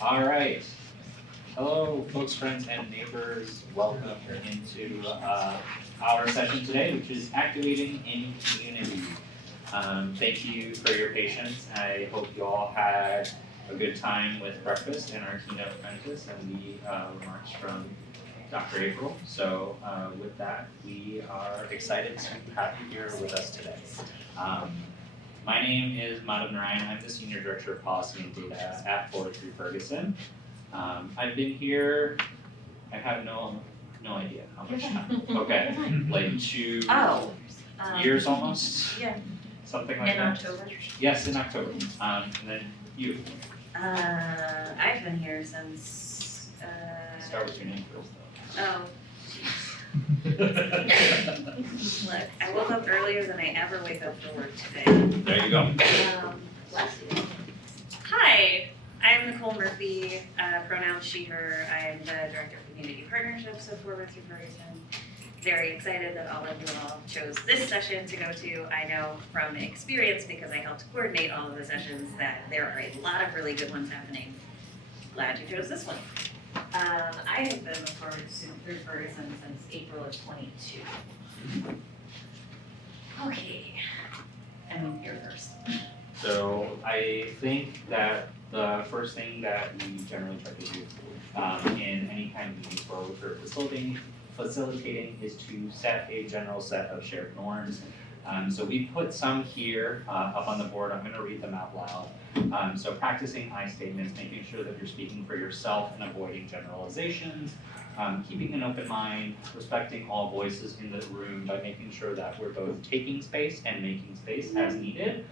All right. Hello, folks, friends, and neighbors. Welcome into our session today, which is Activating in Community. Thank you for your patience. I hope you all had a good time with breakfast and our keynote apprentice and the remarks from Dr. April. So with that, we are excited to have you here with us today. My name is Madhav Narayan. I'm the Senior Director of Policy and Data at 403 Ferguson. I've been here, I have no idea how much time. Okay, like 2 years almost? Yeah. Something like that? In October? Yes, in October. And then you. I've been here since, Start with your name first look, I woke up earlier than I ever wake up for work today. There you go. Hi, I'm Nichole Murphy, pronouns she, her. I'm the Director of Community Partnerships at 403 Ferguson. Very excited that all of you all chose this session to go to. I know from experience, because I helped coordinate all of the sessions, that there are a lot of really good ones happening. Glad you chose this one. I have been with 403 Ferguson since April of 22. Okay, I'm here first. So I think that the first thing that we generally try to do in any kind of meeting where we're facilitating is to set a general set of shared norms. So we put some here up on the board. I'm going to read them out loud. So practicing I statements, making sure that you're speaking for yourself and avoiding generalizations, keeping an open mind, respecting all voices in the room by making sure that we're both taking space and making space as needed,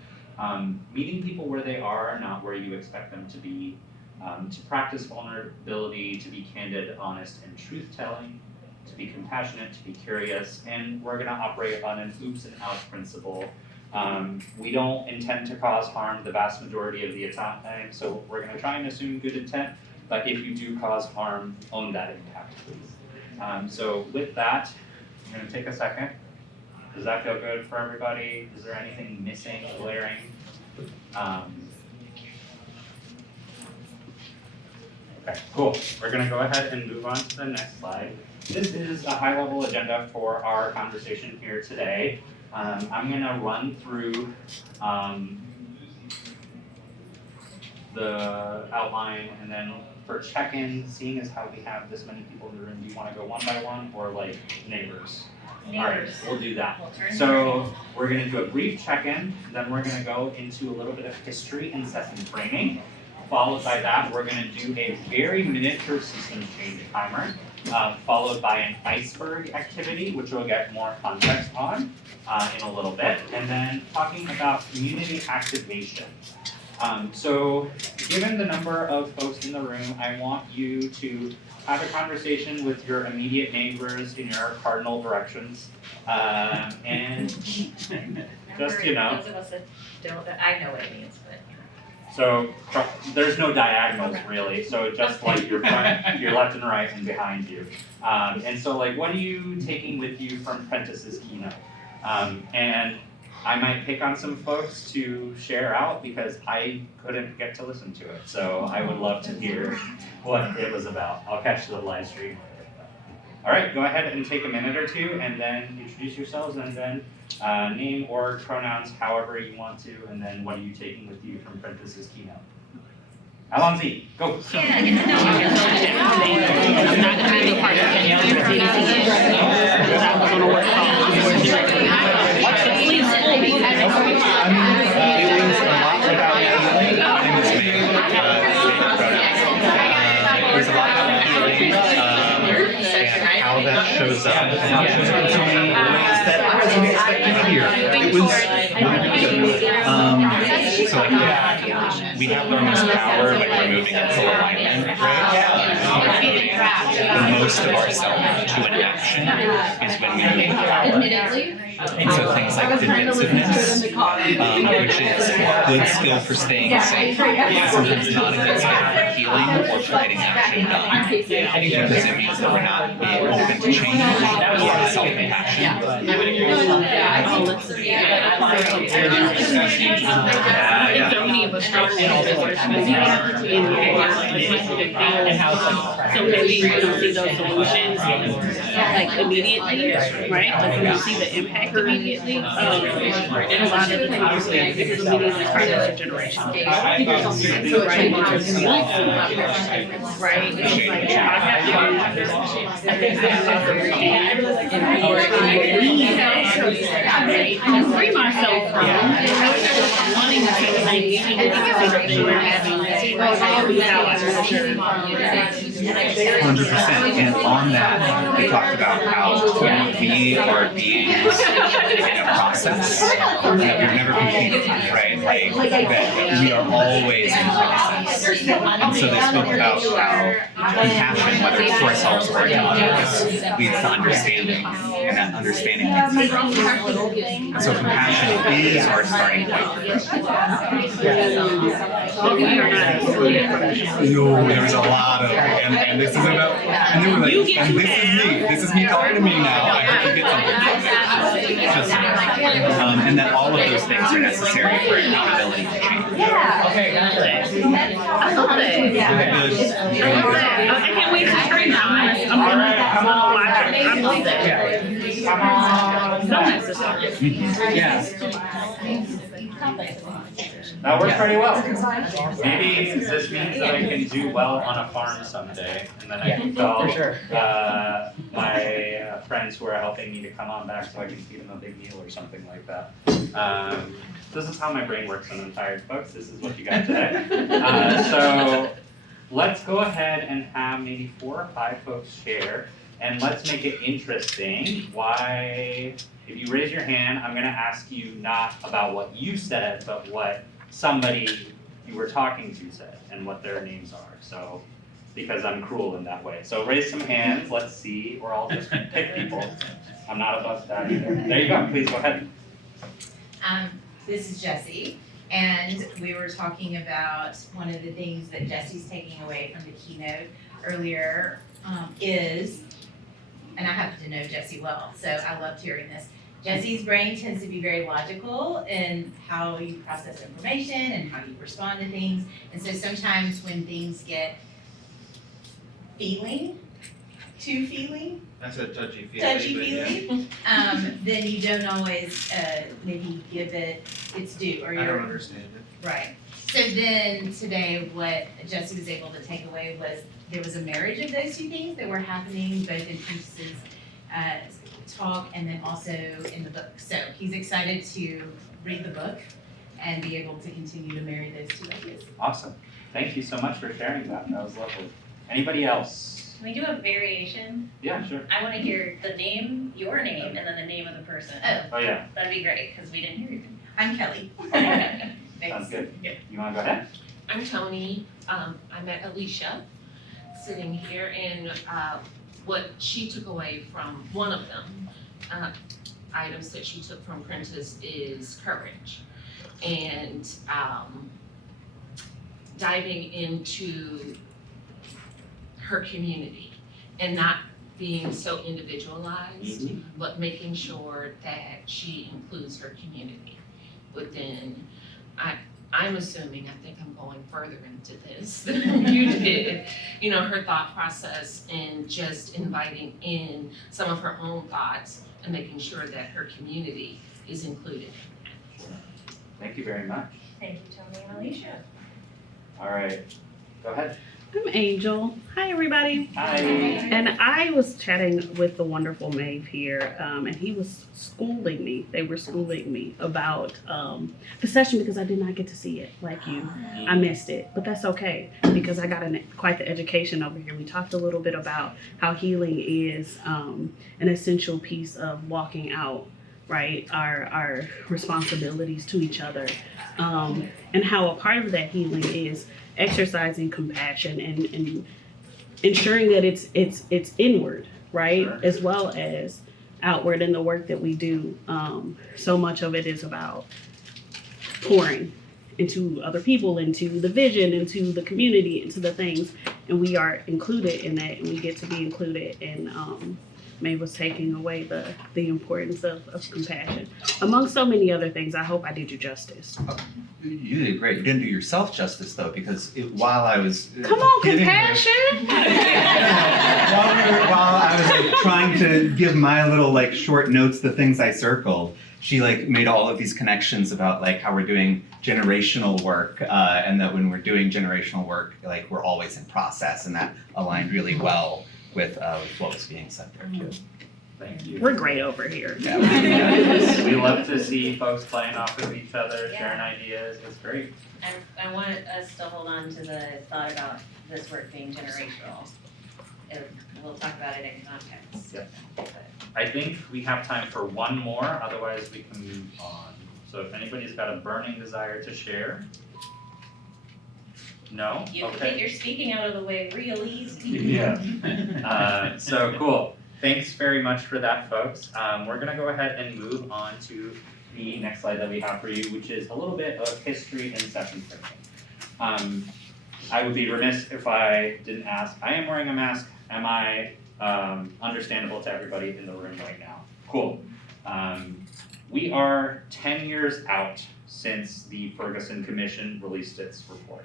meeting people where they are, not where you expect them to be, to practice vulnerability, to be candid, honest, and truth-telling, to be compassionate, to be curious, and we're going to operate on an oops and outs principle. We don't intend to cause harm the vast majority of the time, so we're going to try and assume good intent, but if you do cause harm, own that impact, please. So with that, I'm going to take a second. Does that feel good for everybody? Is there anything missing, glaring? Okay, cool. We're going to go ahead and move on to the next slide. This is a high-level agenda for our conversation here today. I'm going to run through the outline, and then for check-in, seeing as how we have this many people in the room, do you want to go one by one or like neighbors? All right, we'll do that. So we're going to do a brief check-in, then we're going to go into a little bit of history and session framing. Followed by that, we're going to do a very miniature system change timer. Followed by an iceberg activity, which we'll get more context on in a little bit, and then talking about community activation. So given the number of folks in the room, I want you to have a conversation with your immediate neighbors in your cardinal directions, and just, you know. Those of us that don't, I know what it means, but. So there's no diagonals really, so just like your front, your left and right and behind you. And so like, what are you taking with you from Prentice's keynote? And I might pick on some folks to share out because I couldn't get to listen to it. So I would love to hear what it was about. I'll catch the live stream. All right, go ahead and take a minute or two and then introduce yourselves and then name or pronouns however you want to, and then what are you taking with you from Prentice's keynote? Alonzi, go. There's a lot of feelings and how that shows up in ways that I wasn't expecting to hear. It was so like we have the most power when we're moving into alignment, right? Most of ourselves to an action is when we move power. And so things like defensiveness, which is a good skill for staying safe, sometimes not a good skill for healing or for getting action done. Because it means that we're not open to change or self-compassion. many of us struggle with all this in and how so maybe we don't see those solutions like immediately, right? Like we don't see the impact immediately. And a lot of the times because immediately financial generation. Right? Right? It's like I have to and free myself from wanting to see things we're having without measure. 100%. And on that, we talked about how we are beings in a process that we've never completed, right? Like that we are always in process. And so they spoke about how compassion, whether it's to ourselves or to others, leads to understanding, and that understanding leads to growth. And so compassion is our starting point for growth. No, there's a lot of, and this is about, and they were like, and this is me talking to me now, I hope you get something from it. Just, and that all of those things are necessary for accountability to change. Yeah. Okay. I love that. I can't wait to train now. I'm gonna watch it. I love that. So necessary. Yeah. That worked pretty well. Maybe this means that I can do well on a farm someday, and then I can tell my friends who are helping me to come on back so I can feed them a big meal or something like that. This is how my brain works when I'm tired, folks. This is what you got today. So let's go ahead and have maybe 4 or 5 folks share, and let's make it interesting. Why? If you raise your hand, I'm going to ask you not about what you said, but what somebody you were talking to said and what their names are. So, because I'm cruel in that way. So raise some hands, let's see, or I'll just pick people. I'm not above that either. There you go, please go ahead. This is Jessie, and we were talking about one of the things that Jessie's taking away from the keynote earlier is, and I happen to know Jessie well, so I loved hearing this. Jessie's brain tends to be very logical in how you process information and how you respond to things. And so sometimes when things get too feeling, that's a touchy feeling. Then you don't always maybe give it its due, or I don't understand it. Right. So then today, what Jessie was able to take away was there was a marriage of those two things that were happening both in Princess's talk and then also in the book. So he's excited to read the book and be able to continue to marry those two ideas. Awesome. Thank you so much for sharing that. That was lovely. Anybody else? Can we do a variation? Yeah, sure. I want to hear the name, your name, and then the name of the person. Oh, yeah. That'd be great, because we didn't hear you. I'm Kelly. Okay. Thanks. Sounds good. You want to go ahead? I'm Tony. I met Alicia sitting here, and what she took away from one of them, items that she took from Prentice is courage. And diving into her community and not being so individualized, but making sure that she includes her community within, I'm assuming, I think I'm going further into this than you did, you know, her thought process and just inviting in some of her own thoughts and making sure that her community is included. Thank you very much. Thank you, Tony and Alicia. All right. Go ahead. I'm Angel. Hi, everybody. Hi. And I was chatting with the wonderful Maeve here, and he was schooling me. They were schooling me about the session because I did not get to see it like you. I missed it, but that's okay because I got quite the education over here. We talked a little bit about how healing is an essential piece of walking out, right? Our responsibilities to each other, and how a part of that healing is exercising compassion and ensuring that it's inward, right, Sure. as well as outward in the work that we do. So much of it is about pouring into other people, into the vision, into the community, into the things, and we are included in that, and we get to be included. And May was taking away the importance of compassion, among so many other things. I hope I did you justice. You did great. You didn't do yourself justice though, because while I was Come on, giving her- compassion. while I was like trying to give my little like short notes, the things I circled, she like made all of these connections about like how we're doing generational work, and that when we're doing generational work, like we're always in process, and that aligned really well with what was being said there too. Thank you. We're great over here. Yeah, we love to see folks playing off of each other, sharing ideas. It's great. I want us to hold on to the thought about this work being generational. We'll talk about it in context. Yeah. But I think we have time for one more, otherwise we can move on. So if anybody's got a burning desire to share. No? you Okay. think you're speaking out of the way real easy. Yeah. So cool. Thanks very much for that, folks. We're gonna go ahead and move on to the next slide that we have for you, which is a little bit of history and session framing. I would be remiss if I didn't ask, I am wearing a mask. Am I understandable to everybody in the room right now? Cool. We are 10 years out since the Ferguson Commission released its report.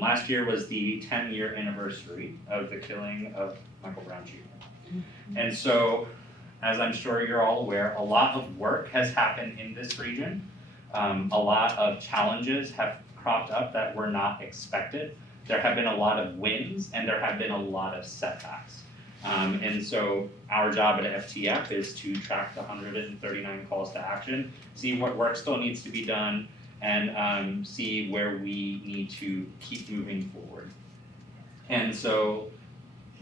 Last year was the 10-year anniversary of the killing of Michael Brown Jr. And so, as I'm sure you're all aware, a lot of work has happened in this region. A lot of challenges have cropped up that were not expected. There have been a lot of wins and there have been a lot of setbacks. And so our job at FTF is to track the 139 calls to action, see what work still needs to be done, and see where we need to keep moving forward. And so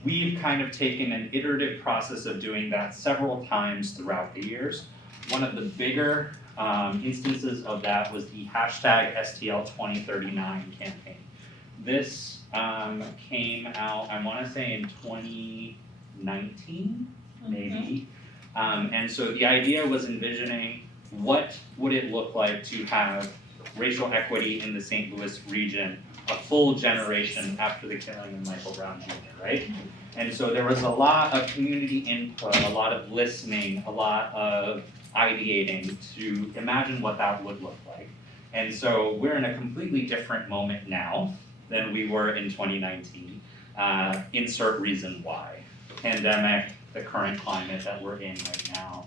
we've kind of taken an iterative process of doing that several times throughout the years. One of the bigger instances of that was the hashtag STL2039 campaign. This came out, I want to say in 2019, maybe. And so the idea was envisioning what would it look like to have racial equity in the St. Louis region a full generation after the killing of Michael Brown Jr., right? And so there was a lot of community input, a lot of listening, a lot of ideating to imagine what that would look like. And so we're in a completely different moment now than we were in 2019. Insert reason why. Pandemic, the current climate that we're in right now.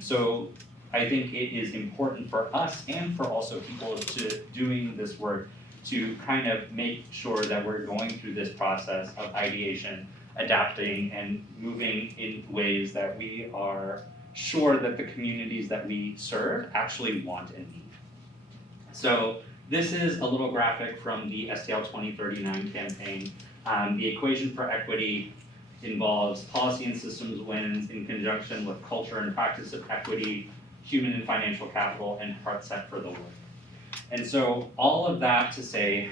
So I think it is important for us and for also people to doing this work to kind of make sure that we're going through this process of ideation, adapting, and moving in ways that we are sure that the communities that we serve actually want and need. So this is a little graphic from the STL 2039 campaign. The equation for equity involves policy and systems wins in conjunction with culture and practice of equity, human and financial capital, and heart set for the work. And so all of that to say,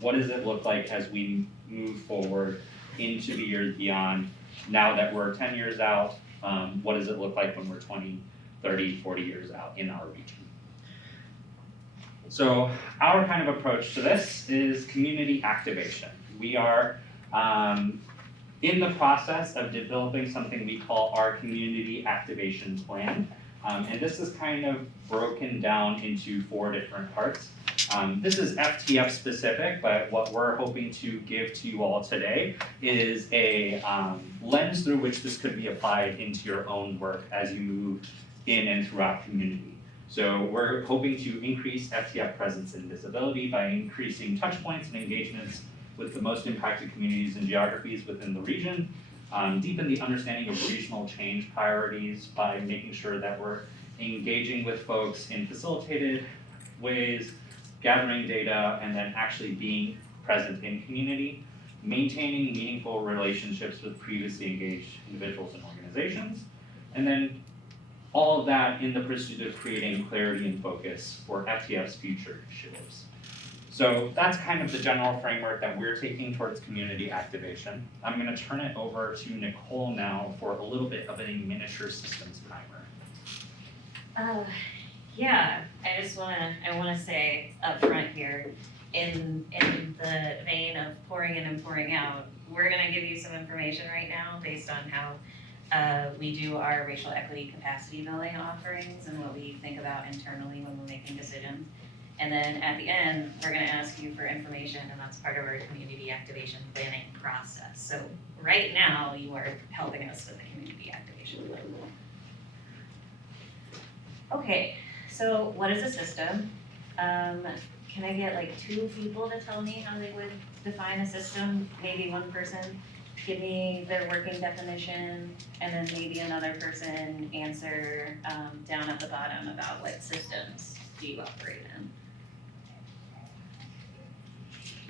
what does it look like as we move forward into the years beyond? Now that we're 10 years out, what does it look like when we're 20, 30, 40 years out in our region? So our kind of approach to this is community activation. We are in the process of developing something we call our community activation plan. And this is kind of broken down into 4 different parts. This is FTF specific, but what we're hoping to give to you all today is a lens through which this could be applied into your own work as you move in and throughout community. So we're hoping to increase FTF presence and visibility by increasing touch points and engagements with the most impacted communities and geographies within the region. Deepen the understanding of regional change priorities by making sure that we're engaging with folks in facilitated ways, gathering data, and then actually being present in community, maintaining meaningful relationships with previously engaged individuals and organizations, and then all of that in the pursuit of creating clarity and focus for FTF's future initiatives. So that's kind of the general framework that we're taking towards community activation. I'm going to turn it over to Nichole now for a little bit of a miniature systems primer. Yeah, I wanna say up front here, in the vein of pouring in and pouring out, we're gonna give you some information right now based on how we do our racial equity capacity building offerings and what we think about internally when we're making decisions. And then at the end, we're gonna ask you for information, and that's part of our community activation planning process. So right now, you are helping us with the community activation plan. Okay, so what is a system? Can I get like 2 people to tell me how they would define a system? Maybe one person give me their working definition, and then maybe another person answer down at the bottom about what systems do you operate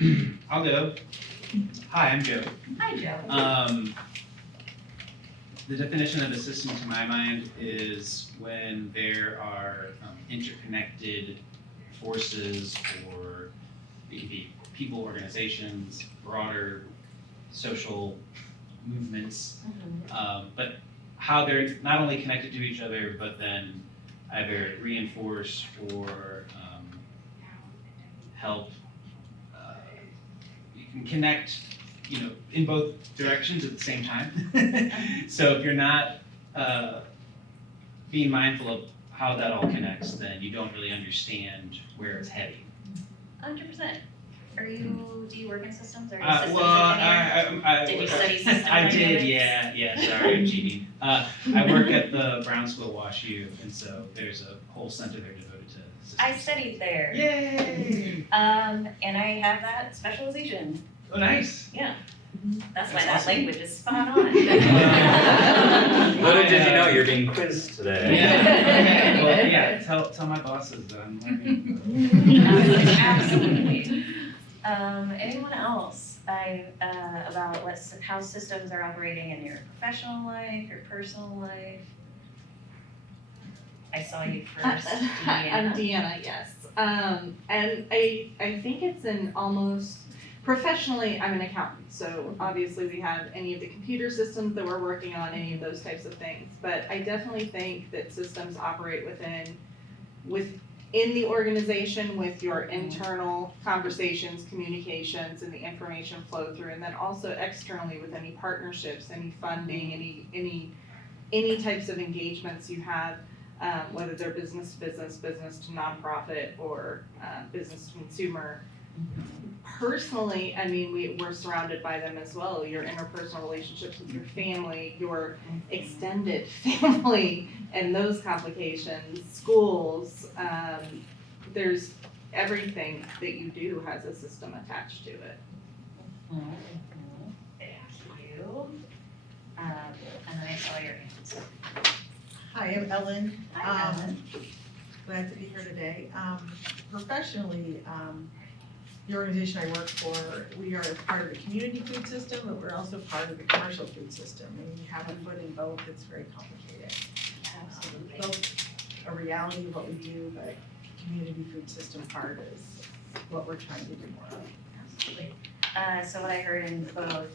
in? I'll go. Hi, I'm Joe. Hi, Joe. The definition of a system to my mind is when there are interconnected forces or maybe people, organizations, broader social movements, but how they're not only connected to each other, but then either reinforce or help. You can connect, in both directions at the same time. So if you're not being mindful of how that all connects, then you don't really understand where it's heading. 100%. Do you work in systems, or are you Well, systems engineer? Did you study system I did, dynamics? yeah, sorry, I'm cheating. I work at the Brownsville Wash U, and so there's a whole center there devoted to systems. I studied there. Yay! And I have that specialization. Oh, nice. Yeah. That's why That's that awesome. language is spot on. Little did you know you're being quizzed today. Yeah, well, yeah, tell my bosses that I'm learning. Absolutely. Anyone else about how systems are operating in your professional life, your personal life? I saw you first, I'm Deanna. Deanna, yes. And I think it's professionally, I'm an accountant, so obviously we have any of the computer systems that we're working on, any of those types of things. But I definitely think that systems operate within the organization with your internal conversations, communications, and the information flow through, and then also externally with any partnerships, any funding, any types of engagements you have, whether they're business to business, business to nonprofit, or business to consumer. Personally, I mean, we're surrounded by them as well. Your interpersonal relationships with your family, your extended family, and those complications, schools, there's everything that you do has a system attached to it. Thank you. And then I saw your hands. Hi, I'm Ellen. Hi, Ellen. Glad to be here today. Professionally, the organization I work for, we are part of the community food system, but we're also part of the commercial food system. And we have a foot in both. It's very complicated. Absolutely. Both a reality of what we do, but community food system part is what we're trying to do more of. Absolutely. So what I heard in both,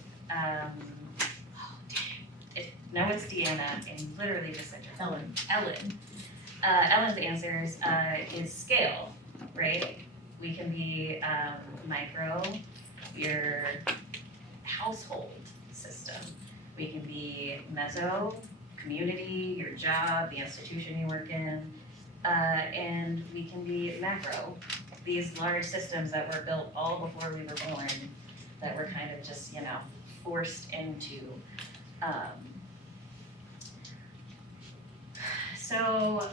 now it's Deanna, and literally just said your Ellen. Ellen. Ellen's answers is scale, right? We can be micro, your household system. We can be meso, community, your job, the institution you work in. And we can be macro, these large systems that were built all before we were born, that we're kind of just, forced into. So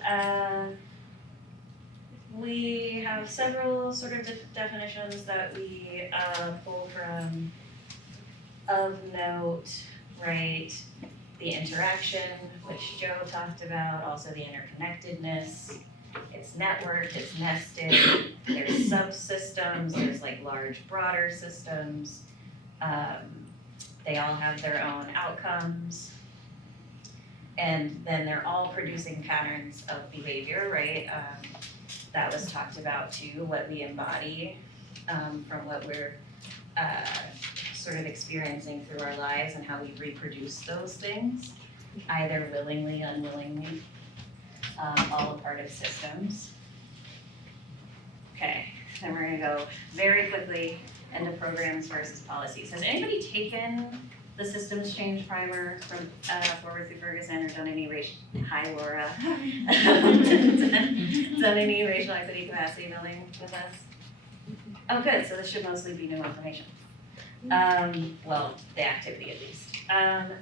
we have several sort of definitions that we pull from of note, right? The interaction, which Joe talked about, also the interconnectedness. It's networked, it's nested, there's subsystems, there's like large, broader systems. They all have their own outcomes. And then they're all producing patterns of behavior, right? That was talked about too, what we embody from what we're sort of experiencing through our lives and how we reproduce those things, either willingly, unwillingly, all a part of systems. Okay, then we're gonna go very quickly into programs versus policies. Has anybody taken the systems change primer from Forward Through Ferguson, or done any hi Laura, done any racial equity capacity building with us? Oh, good. So this should mostly be new information. Well, the activity at least.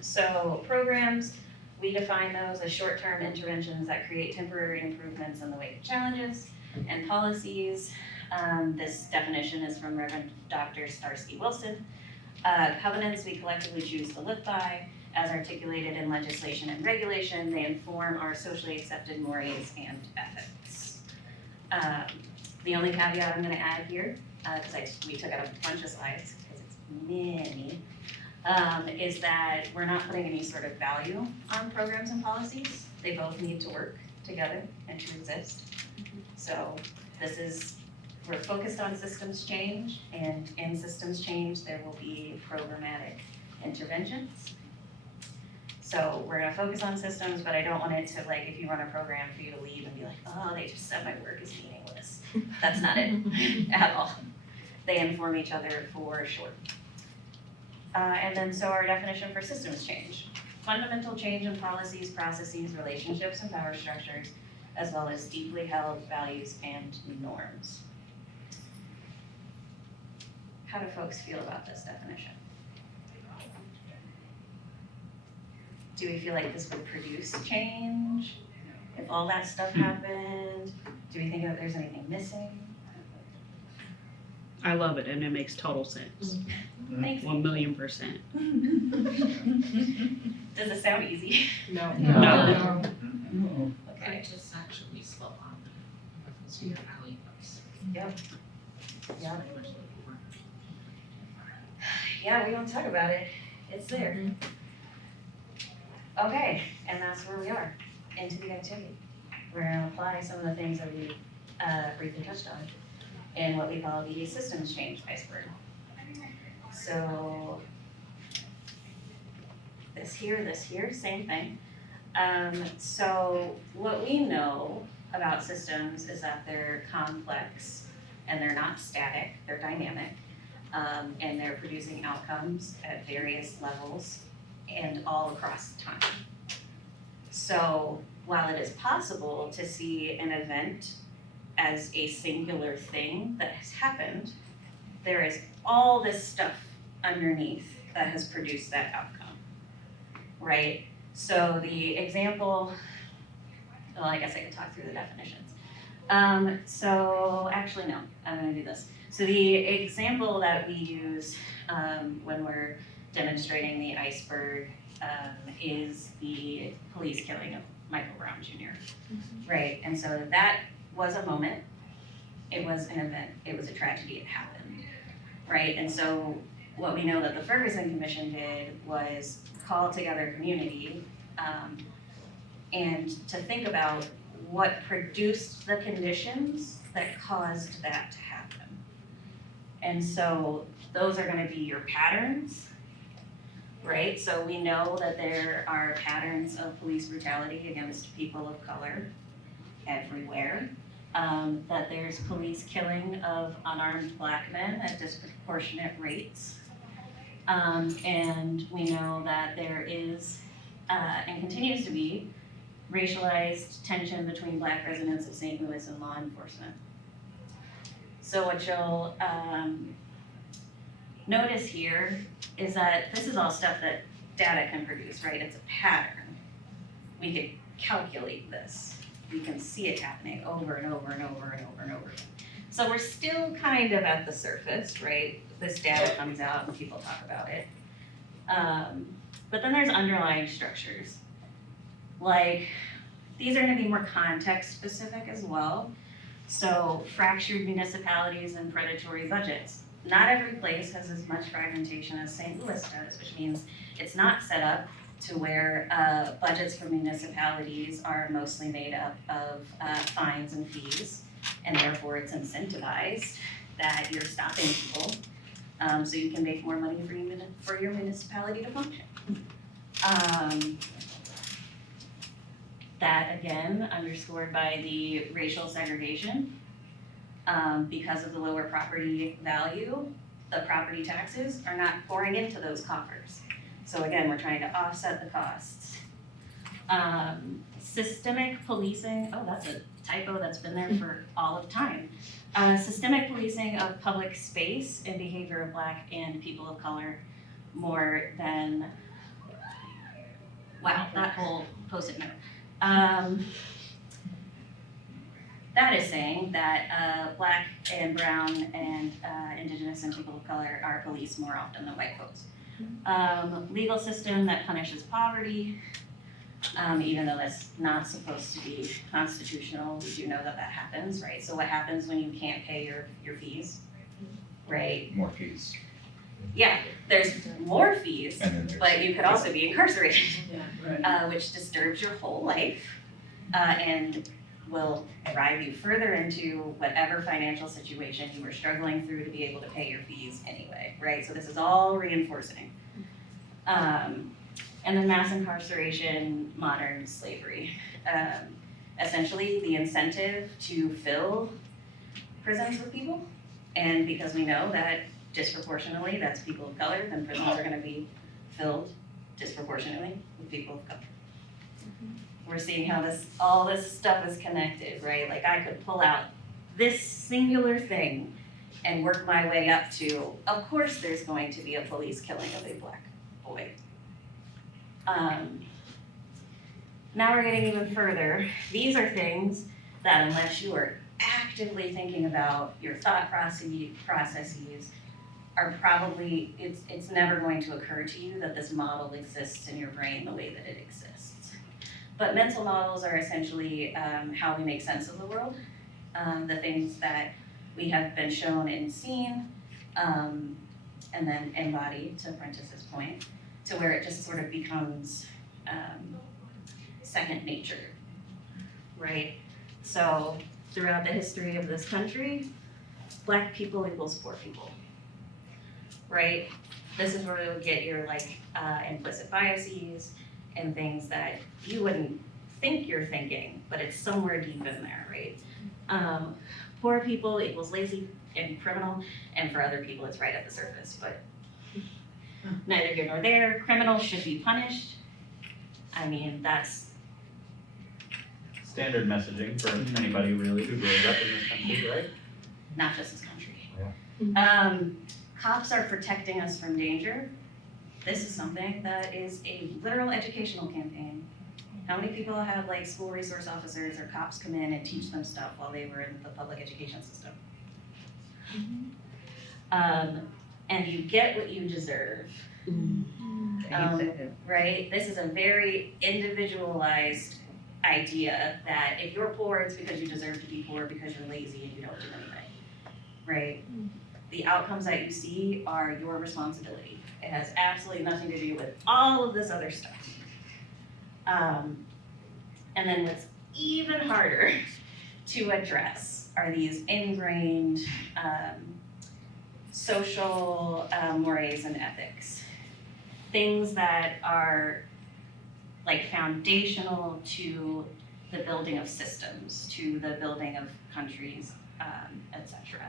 So programs, we define those as short-term interventions that create temporary improvements in the wake of challenges. And policies, this definition is from Reverend Dr. Starsky-Wilson. Covenants we collectively choose to live by, as articulated in legislation and regulation, they inform our socially accepted mores and ethics. The only caveat I'm gonna add here, because we took out a bunch of slides, because it's many, is that we're not putting any sort of value on programs and policies. They both need to work together and to exist. So we're focused on systems change, and in systems change, there will be programmatic interventions. So we're gonna focus on systems, but I don't want it to, like, if you run a program, for you to leave and be like, oh, they just said my work is meaningless. That's not it at all. They inform each other for sure. And then so our definition for systems change. Fundamental change in policies, processes, relationships, and power structures, as well as deeply held values and norms. How do folks feel about this definition? Do we feel like this would produce change? If all that stuff happened, do we think that there's anything missing? I love it, and it makes total sense. Thanks. 1,000,000%. Does it sound easy? No. No. Okay. Just actually slow on so your alley goes. Yep. Yep. Yeah, we don't talk about it. It's there. Okay, and that's where we are, into the activity. We're gonna apply some of the things that we briefly touched on in what we call the systems change iceberg. So this here, same thing. So what we know about systems is that they're complex and they're not static, they're dynamic. And they're producing outcomes at various levels and all across time. So while it is possible to see an event as a singular thing that has happened, there is all this stuff underneath that has produced that outcome, right? So the example, well, I guess I could talk through the definitions. So actually, no, I'm gonna do this. So the example that we use when we're demonstrating the iceberg is the police killing of Michael Brown Jr. Right, and so that was a moment, it was an event, it was a tragedy, it happened, right? And so what we know that the Ferguson Commission did was call together community and to think about what produced the conditions that caused that to happen. And so those are gonna be your patterns, right? So we know that there are patterns of police brutality against people of color everywhere. That there's police killing of unarmed Black men at disproportionate rates. And we know that there is, and continues to be, racialized tension between Black residents of St. Louis and law enforcement. So what you'll notice here is that this is all stuff that data can produce, right? It's a pattern. We could calculate this. We can see it happening over and over and over and over and over again. So we're still kind of at the surface, right? This data comes out and people talk about it. But then there's underlying structures. Like, these are gonna be more context specific as well. So fractured municipalities and predatory budgets. Not every place has as much fragmentation as St. Louis does, which means it's not set up to where budgets for municipalities are mostly made up of fines and fees, and therefore it's incentivized that you're stopping people so you can make more money for your municipality to function. That again, underscored by the racial segregation. Because of the lower property value, the property taxes are not pouring into those coffers. So again, we're trying to offset the costs. Systemic policing, oh, that's a typo that's been there for all of time. Systemic policing of public space and behavior of Black and people of color more than, wow, that whole post-it note. That is saying that Black and brown and Indigenous and people of color are policed more often than white folks. Legal system that punishes poverty, even though that's not supposed to be constitutional, we do know that that happens, right? So what happens when you can't pay your fees, right? More fees. Yeah, there's more fees, And then there's. but you could also be incarcerated, Right. which disturbs your whole life and will drive you further into whatever financial situation you were struggling through to be able to pay your fees anyway, right? So this is all reinforcing. And then mass incarceration, modern slavery. Essentially, the incentive to fill prisons with people, and because we know that disproportionately that's people of color, then prisons are gonna be filled disproportionately with people of color. We're seeing how all this stuff is connected, right? Like I could pull out this singular thing and work my way up to, of course there's going to be a police killing of a Black boy. Now we're getting even further. These are things that unless you are actively thinking about your thought processes are probably, it's never going to occur to you that this model exists in your brain the way that it exists. But mental models are essentially how we make sense of the world, the things that we have been shown and seen, and then embodied, to Prentice's point, to where it just sort of becomes second nature, right? So throughout the history of this country, Black people equals poor people, right? This is where you'll get your implicit biases and things that you wouldn't think you're thinking, but it's somewhere deep in there, right? Poor people equals lazy and criminal, and for other people it's right at the surface, but neither here nor there. Criminals should be punished. I mean, that's Standard messaging for anybody really who grows up in this country, right? not just this country. Cops are protecting us from danger. This is something that is a literal educational campaign. How many people have school resource officers or cops come in and teach them stuff while they were in the public education system? And you get what you deserve. Right? This is a very individualized idea that if you're poor, it's because you deserve to be poor because you're lazy and you don't do anything. Right? The outcomes that you see are your responsibility. It has absolutely nothing to do with all of this other stuff. And then what's even harder to address are these ingrained social mores and ethics. Things that are foundational to the building of systems, to the building of countries, etc.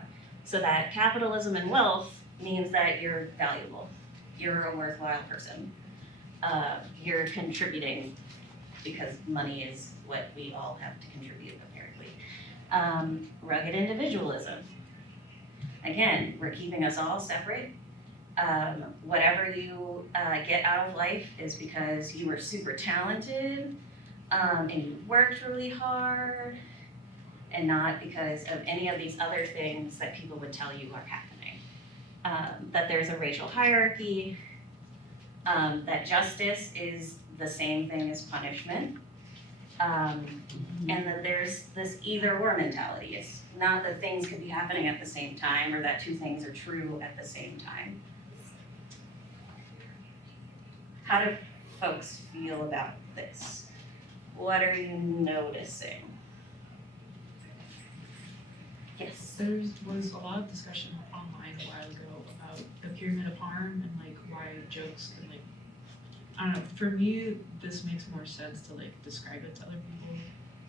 So that capitalism and wealth means that you're valuable, you're a worthwhile person, you're contributing because money is what we all have to contribute apparently. Rugged individualism. Again, we're keeping us all separate. Whatever you get out of life is because you were super talented and you worked really hard, and not because of any of these other things that people would tell you are happening. That there's a racial hierarchy, that justice is the same thing as punishment, and that there's this either-or mentality. It's not that things could be happening at the same time or that two things are true at the same time. How do folks feel about this? What are you noticing? Yes. There was a lot of discussion online a while ago about the pyramid of harm and why jokes can I don't know, for me this makes more sense to describe it to other people,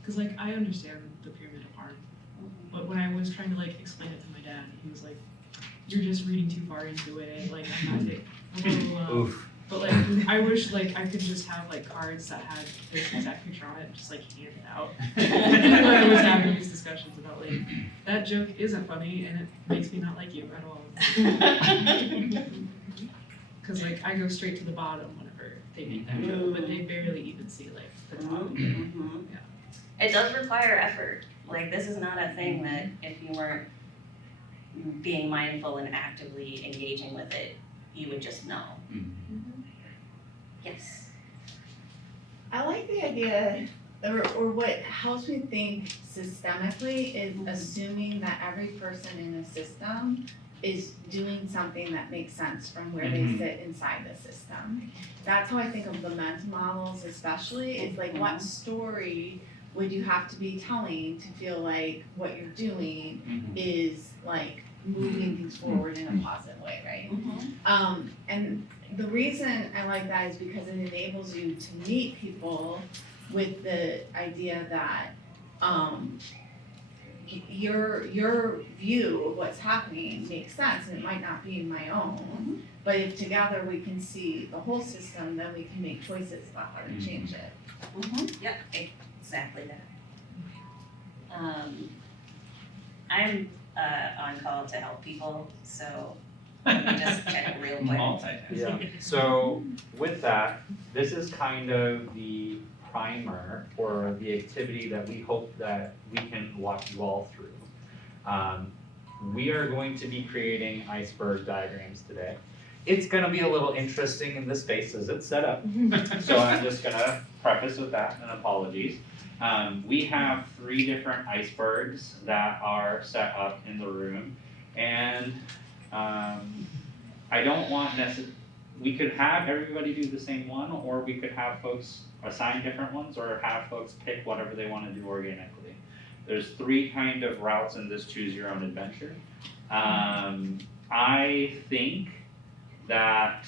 because I understand the pyramid of harm, but when I was trying to explain it to my dad, he was like, you're just reading too far into it, I'm not taking But like, I wish like I could just have like cards that had this exact picture on it and just like hand it out. Whenever I was having these discussions about like, that joke isn't funny and it makes me not like you at all. Cause like I go straight to the bottom whenever they make that joke, but they barely even see like the top. It does require effort. Like, this is not a thing that if you weren't being mindful and actively engaging with it, you would just know. Yes. I like the idea, or what helps me think systemically is assuming that every person in a system is doing something that makes sense from where they sit inside the system. That's how I think of the mental models especially, is like what story would you have to be telling to feel like what you're doing is like moving things forward in a positive way, right? And the reason I like that is because it enables you to meet people with the idea that your view of what's happening makes sense, and it might not be my own, but if together we can see the whole system, then we can make choices about how to change it. Yep, exactly that. I'm on call to help people, so let me just check real quick. Yeah, so with that, this is kind of the primer for the activity that we hope that we can walk you all through. We are going to be creating iceberg diagrams today. It's gonna be a little interesting in the space as it's set up, so I'm just gonna preface with that and apologies. We have 3 different icebergs that are set up in the room, and I don't want we could have everybody do the same one, or we could have folks assign different ones, or have folks pick whatever they want to do organically. There's 3 kind of routes in this choose your own adventure. I think that,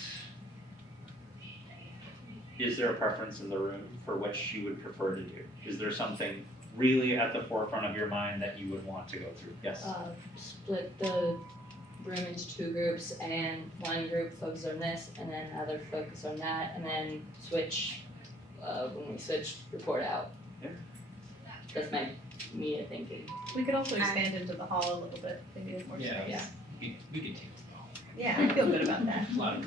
is there a preference in the room for which you would prefer to do? Is there something really at the forefront of your mind that you would want to go through? Yes? Split the room into 2 groups, and one group focus on this, and then another focus on that, and then switch, when we switch, report out. Yeah. That's my immediate thinking. We could also expand into the hall a little bit, maybe with more space. Yeah. We could take it all. Yeah, I feel good about that. A lot of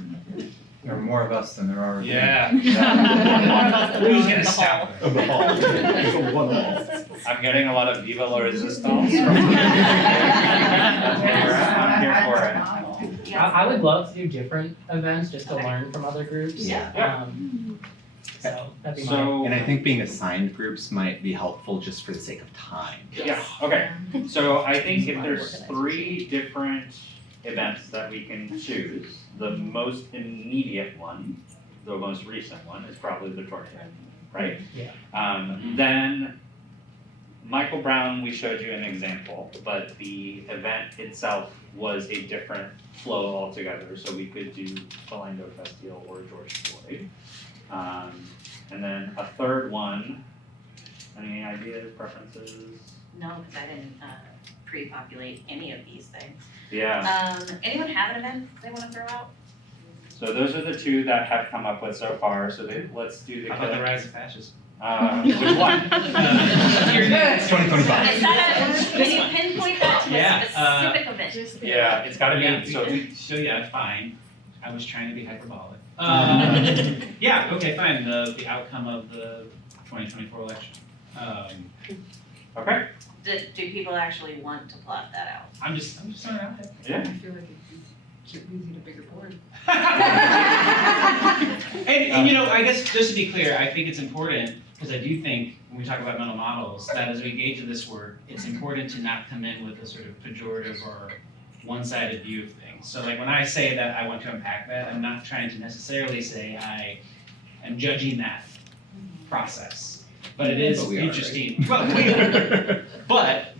There are more of us than there are. Yeah. Who's gonna stop? Of the hall. There's one hall. I'm getting a lot of Viva la Resistance from here. I'm here for it. I would love to do different events just to learn from other groups. Yeah. So that'd be And I think being assigned groups might be helpful just for the sake of time. Yeah, okay. So I think if there's 3 different events that we can choose, the most immediate one, the most recent one, is probably the torture, right? Yeah. Then Michael Brown, we showed you an example, but the event itself was a different flow altogether, so we could do Philando Castile or George Floyd. And then a third one, any ideas, preferences? No, because I didn't pre-populate any of these things. Yeah. Anyone have an event they want to throw out? So those are the 2 that have come up with so far, so let's do the How about the rise of fascism? Which one? It's 2025. Is that can you pinpoint that to a specific event? Yeah, it's gotta be, So yeah, fine. I was trying to be hyperbolic. Yeah, okay, fine. The outcome of the 2024 election. Okay. Do people actually want to plot that out? I'm just throwing it out there. Yeah. I feel like we need a bigger board. And you know, I guess just to be clear, I think it's important, because I do think when we talk about mental models, that as we engage in this work, it's important to not come in with a sort of pejorative or one-sided view of things. So like when I say that I want to unpack that, I'm not trying to necessarily say I am judging that process. But it is interesting. But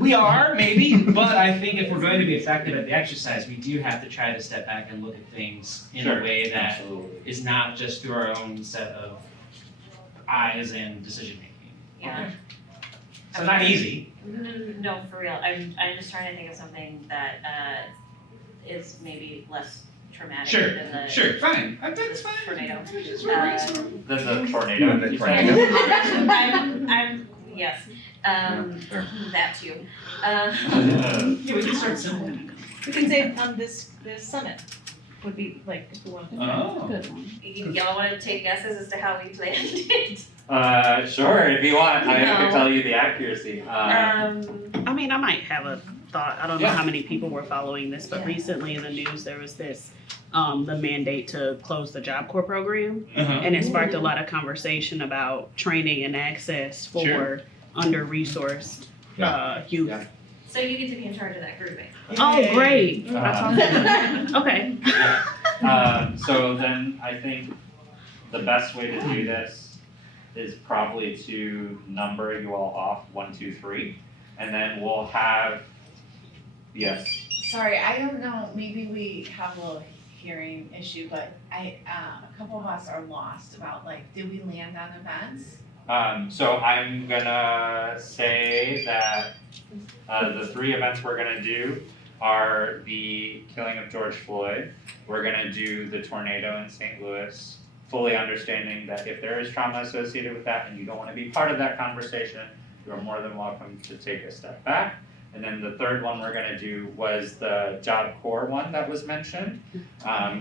we are, maybe, but I think if we're going to be effective at the exercise, we do have to try to step back and look at things in a way that is not just through our own set of eyes and decision making. Yeah. So not easy. No, for real. I'm just trying to think of something that is maybe less traumatic Sure, than the sure, fine, that's fine. tornado. Then the tornado. The you tornado. said? I'm yes, that too. Yeah, we can start simple. We can say on this summit would be like, if we wanted to. Oh. Good one. Y'all want to take guesses as to how we planned it? Sure, if you want, I No. can tell you the accuracy. I mean, I might have a thought. I don't know Yeah. how many people were following this, but recently in the news there was this, the mandate to close the Job Corps program, and it sparked a lot of conversation about training and access for Sure. under-resourced youth. Yeah. So you get to be in charge of that grouping. Oh, great! Um, Okay. So then I think the best way to do this is probably to number you all off 1, 2, 3, and then we'll have, yes. Sorry, I don't know, maybe we have a little hearing issue, but a couple of us are lost about like, did we land on events? So I'm gonna say that the 3 events we're gonna do are the killing of George Floyd. We're gonna do the tornado in St. Louis, fully understanding that if there is trauma associated with that and you don't wanna be part of that conversation, you're more than welcome to take a step back. And then the third one we're gonna do was the Job Corps one that was mentioned.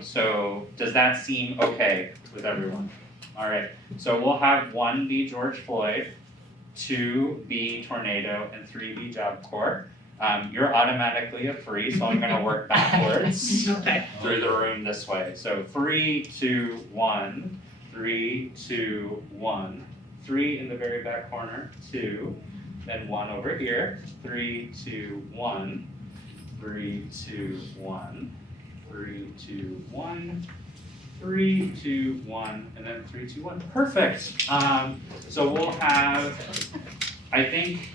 So does that seem okay with everyone? All right, so we'll have 1 be George Floyd, 2 be tornado, and 3 be Job Corps. You're automatically a free, so I'm gonna work backwards through the room this way. So 3, 2, 1, 3, 2, 1, 3 in the very back corner, 2, then 1 over here, 3, 2, 1, 3, 2, 1, 3, 2, 1, 3, 2, 1, and then 3, 2, 1. Perfect. So we'll have, I think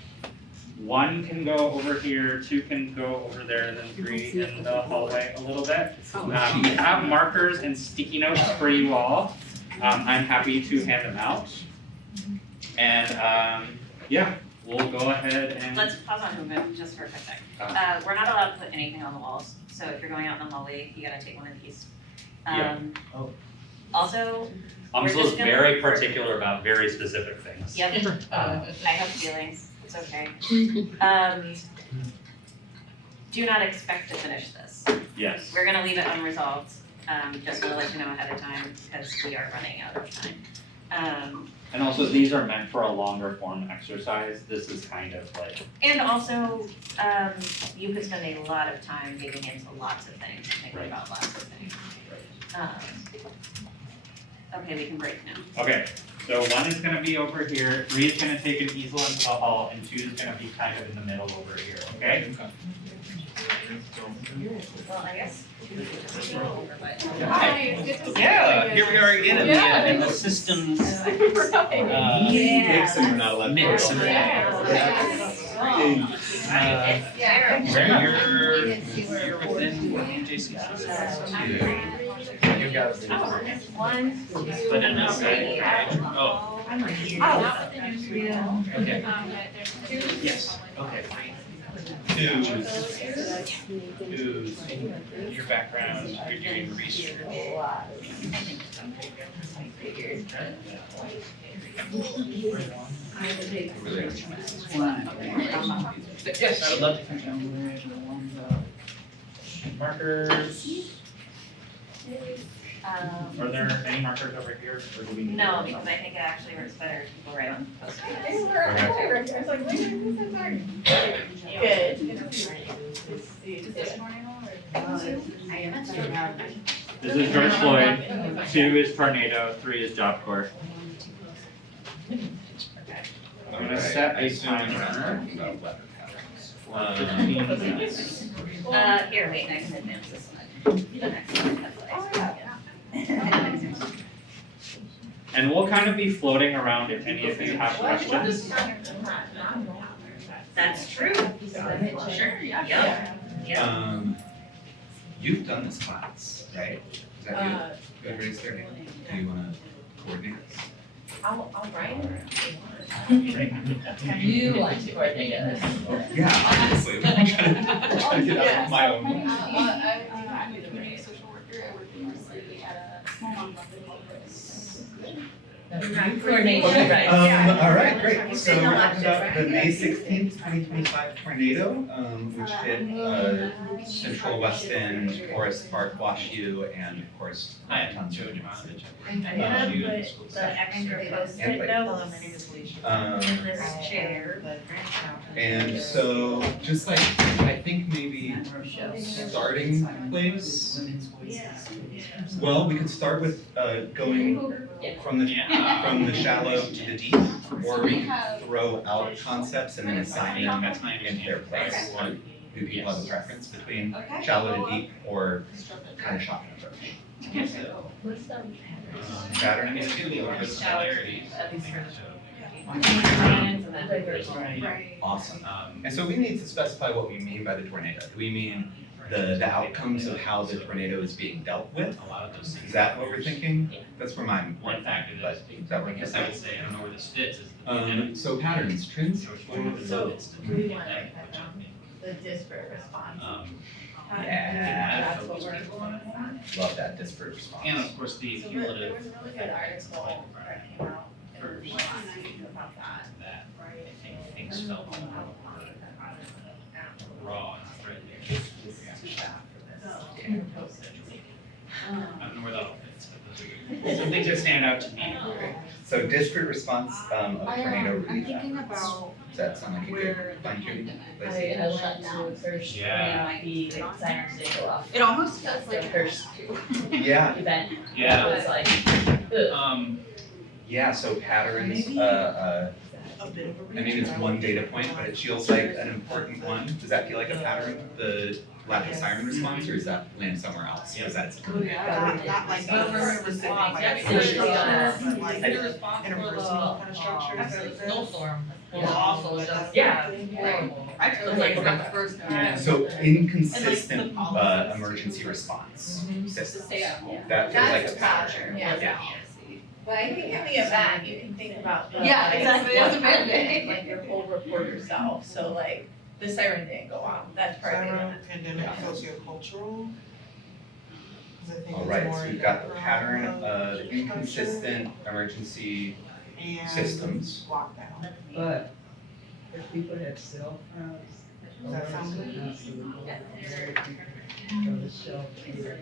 1 can go over here, 2 can go over there, and then 3 in the hallway a little bit. We have markers and sticky notes for you all. I'm happy to hand them out. And yeah, we'll go ahead and. Let's pause on movement just for a quick sec. We're not allowed to put anything on the walls, so if you're going out in the hallway, you gotta take one of these. Also, we're Umslow's just gonna. very particular about very specific things. Yep, I have feelings, it's okay. Do not expect to finish this. Yes. We're gonna leave it unresolved, just wanna let you know ahead of time, because we are running out of time. And also, these are meant for a longer form exercise. This is kind of like. And also, you could spend a lot of time digging into lots of things and thinking Right. about lots of things. Okay, we can break now. Okay, so 1 is gonna be over here, 3 is gonna take an easel into the hall, and 2 is gonna be kind of in the middle over here, okay? Well, I guess we could just go over, but. Yeah, here we are again in the systems Yeah. mix of you're within JCC. You got it. 1, 2, But in this 3. Oh, okay. Yes, okay. Who's your background, you're doing research. Yes, I would love to come down with markers. Are there any markers over here, or do we need? No, because I think it actually works better if people write on post-it. This is George Floyd, 2 is tornado, 3 is Job Corps. I'm gonna set a timer. 15 minutes. Here, wait, I can advance this one. The next one, that's what I said. And we'll kind of be floating around if any of you have questions. That's true. Sure, yeah. Yeah. You've done this class, right? Is that you? Good raise their hand. Do you wanna coordinate this? I'll write it. You like to coordinate us. Yeah, obviously. I'm trying to get out of my own. I'm a community social worker. Coordination, right. All right, great. So we're talking about the May 16th, 2025 tornado, which hit central West End, Forest Park, WashU, and of course, tons of The extra post-it notes in this chair. And so, just like, I think maybe starting place. Well, we could start with going from the shallow to the deep, or we could throw out concepts and then assign them in their place. Do people have a preference between shallow to deep or kind of shocking approach? Pattern. Awesome. And so we need to specify what we mean by the tornado. Do we mean the outcomes of how the tornado is being dealt with? Is that what we're thinking? That's where mine One factor but is that what I you're guess I would saying? say, I don't know where this fits, is the So patterns, trends? So, we want to put down the disparate response. Yeah. That's what we're going on. Love that disparate response. And of course, the So cumulative. there was a really good article that came out in the First. last week about that. That I think things felt more raw and threadbare. I don't know where that all fits, but those are some things that stand out to me. So disparate response of tornado I'm relief thinking efforts. about Does that sound like a good fine tuning? I went to first, Yeah. the sirens didn't go off. it almost feels That's the like first Yeah, event. Yeah. It was like, ugh. yeah, so patterns, Maybe a bit of a I mean, it's one data point, but it feels like an important one. Does that feel like a pattern, the lack of siren response, or does that land somewhere else? Because that's. Not like But we're specific, response, like, that's social, the- like, interpersonal kind of structures. Snowstorm. Yeah. Also just. Yeah. Horrible. I It was like not the first time. So inconsistent emergency response systems. Yeah. That feels like That's a a pattern. pattern, yeah. But I think in the event, you can think about the. Yeah, like, exactly, that's a what bad happened, day. Like your whole report yourself, so like, the siren didn't go off, that's part of the event. Pandemic, sociocultural. 'Cause I think All it's right, more so we've got the background pattern of of inconsistent emergency and systems. lockdown. But if people have cell phones, Does that sound good? go to shelter.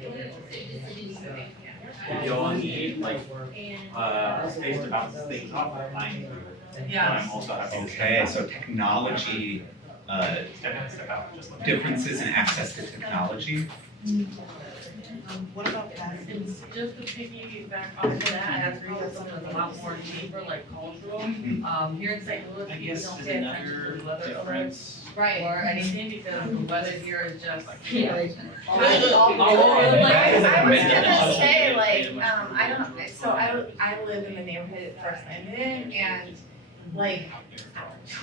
If you all need like space to bounce things off of line through. I'm also happy to Okay, so technology, step out, just like. differences in access to technology. What about patterns? Just to piggyback off of that, as we have something a lot more deeper, like cultural, here in St. Louis, I we guess don't is pay attention another to weather alerts difference. Right. or anything because the weather here is just. Yeah. all Like, over. I was Mental gonna model. say, like, I don't, so I live in the neighborhood at First Linden, and like,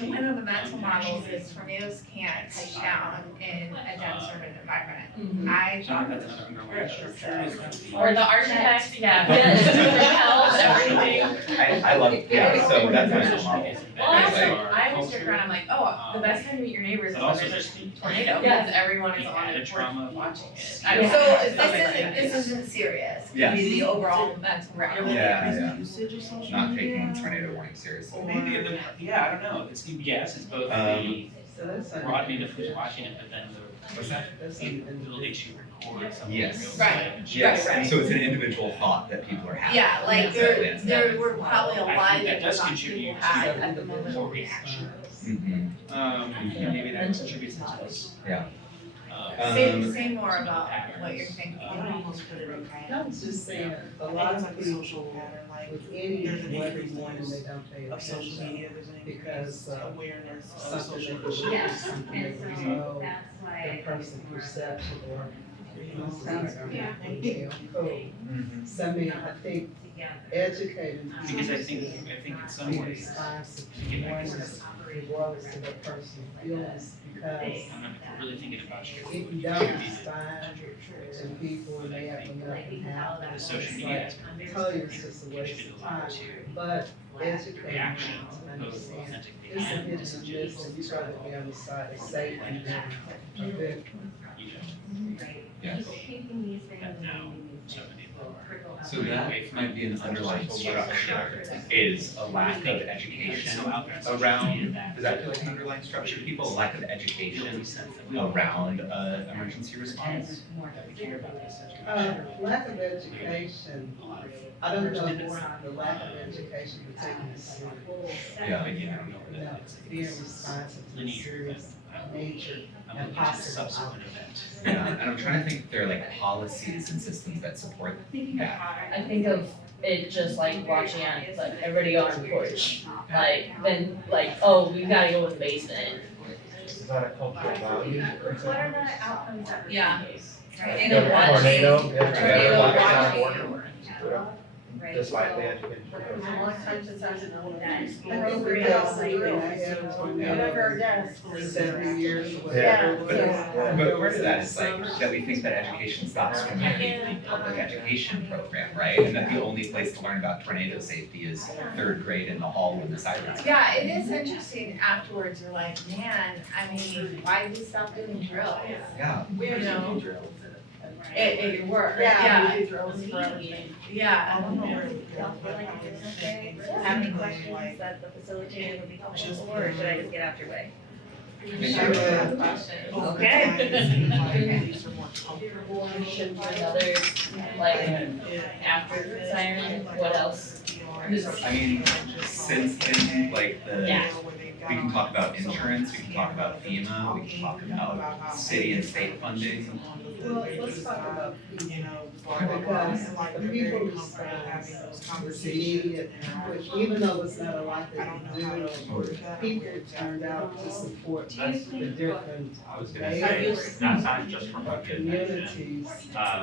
one of the mental models is tornadoes can't touch down in a dense urban environment. I thought That's that another was underlying really structure. Or the architect, yeah. Yes. Everything. I love, yeah, so that's mental model. Well, I Like, always joke around, I'm like, oh, the best time to meet your neighbors is But when also there's just a tornado, Yeah. because everyone is the on added the trauma porch of watching it. this. I don't So know, this stuff like isn't, that. this isn't serious, Yes. the overall mental model. Yeah. Usage of social not media? taking tornado warning seriously. Maybe, yeah, I don't know, it's, yes, it's both the So that's something. broadening of who's watching it, but then What's that? That's the something. ability to record something. Yes. Right. Yes, Right. so it's an individual thought that people are having. Yeah, like So there, it's- there were probably a I lot think of that does different thoughts contribute people had to at the moment. more reaction. Mhm. Maybe that contributes to this. Yeah. Say more about what you're thinking. I would almost put it in I was just saying, a I lot think it's of like a people social pattern, like with any there's an weather increased warning, use they don't pay of social attention. media, there's an Because, increased awareness of Something social that could issues. be something that could know That's the why. person perception or, sounds like Yeah. code. So I mean, I think educating. Because I think in some Be ways, responsive to warnings regardless of the person's feelings, because I'm not really really thinking about If your you don't respond to people and they have nothing happen, the it's social media like, tell you it's just a waste of time. But educate them reaction to of understand. authentic This is behavior. hit and miss, and you try to be on the side of Satan than a victim. Yes. That now so many people are. So that might be an underlying structure, is a lack of education around, does that feel like an underlying structure to people, a lack of education around emergency response? Lack of education, I don't know if the lack of education particularly Yeah. being responsive to the serious nature and possible Subsequent event. Yeah, and I'm trying to think if there are like policies and systems that support that. I think of it just like watching it, like everybody go on the porch, like then like, oh, we gotta go in the basement. Is that a cultural value? What are the outcomes that we're Yeah. seeing? Right. Tornado, yeah. Tornado Tornado. Right. Despite the education. I think Appropriate. we have something I have for 70 years or Yeah. whatever. But part of that is like, that we think that education stops from the public education program, right? And that the only place to learn about tornado safety is third grade in the hall when the sirens. Yeah, it is interesting afterwards, you're like, man, I mean, why did we stop doing drills? Yeah. You know, it worked, Yeah, we yeah, do drills for everything. yeah. I don't know where. Y'all feel like I'm gonna say, have any questions that the facilitator would be helpful for, or should I just get out your way? Okay. Should be another, like, after siren, what else? I mean, since then, like Yeah. we can talk about insurance, we can talk about FEMA, we can talk about city and state funding. Well, let's talk about, because the people respond to immediate, which even though it's not a lot that we do, people turned out to support us for different I was gonna say, not just from what you had mentioned, communities.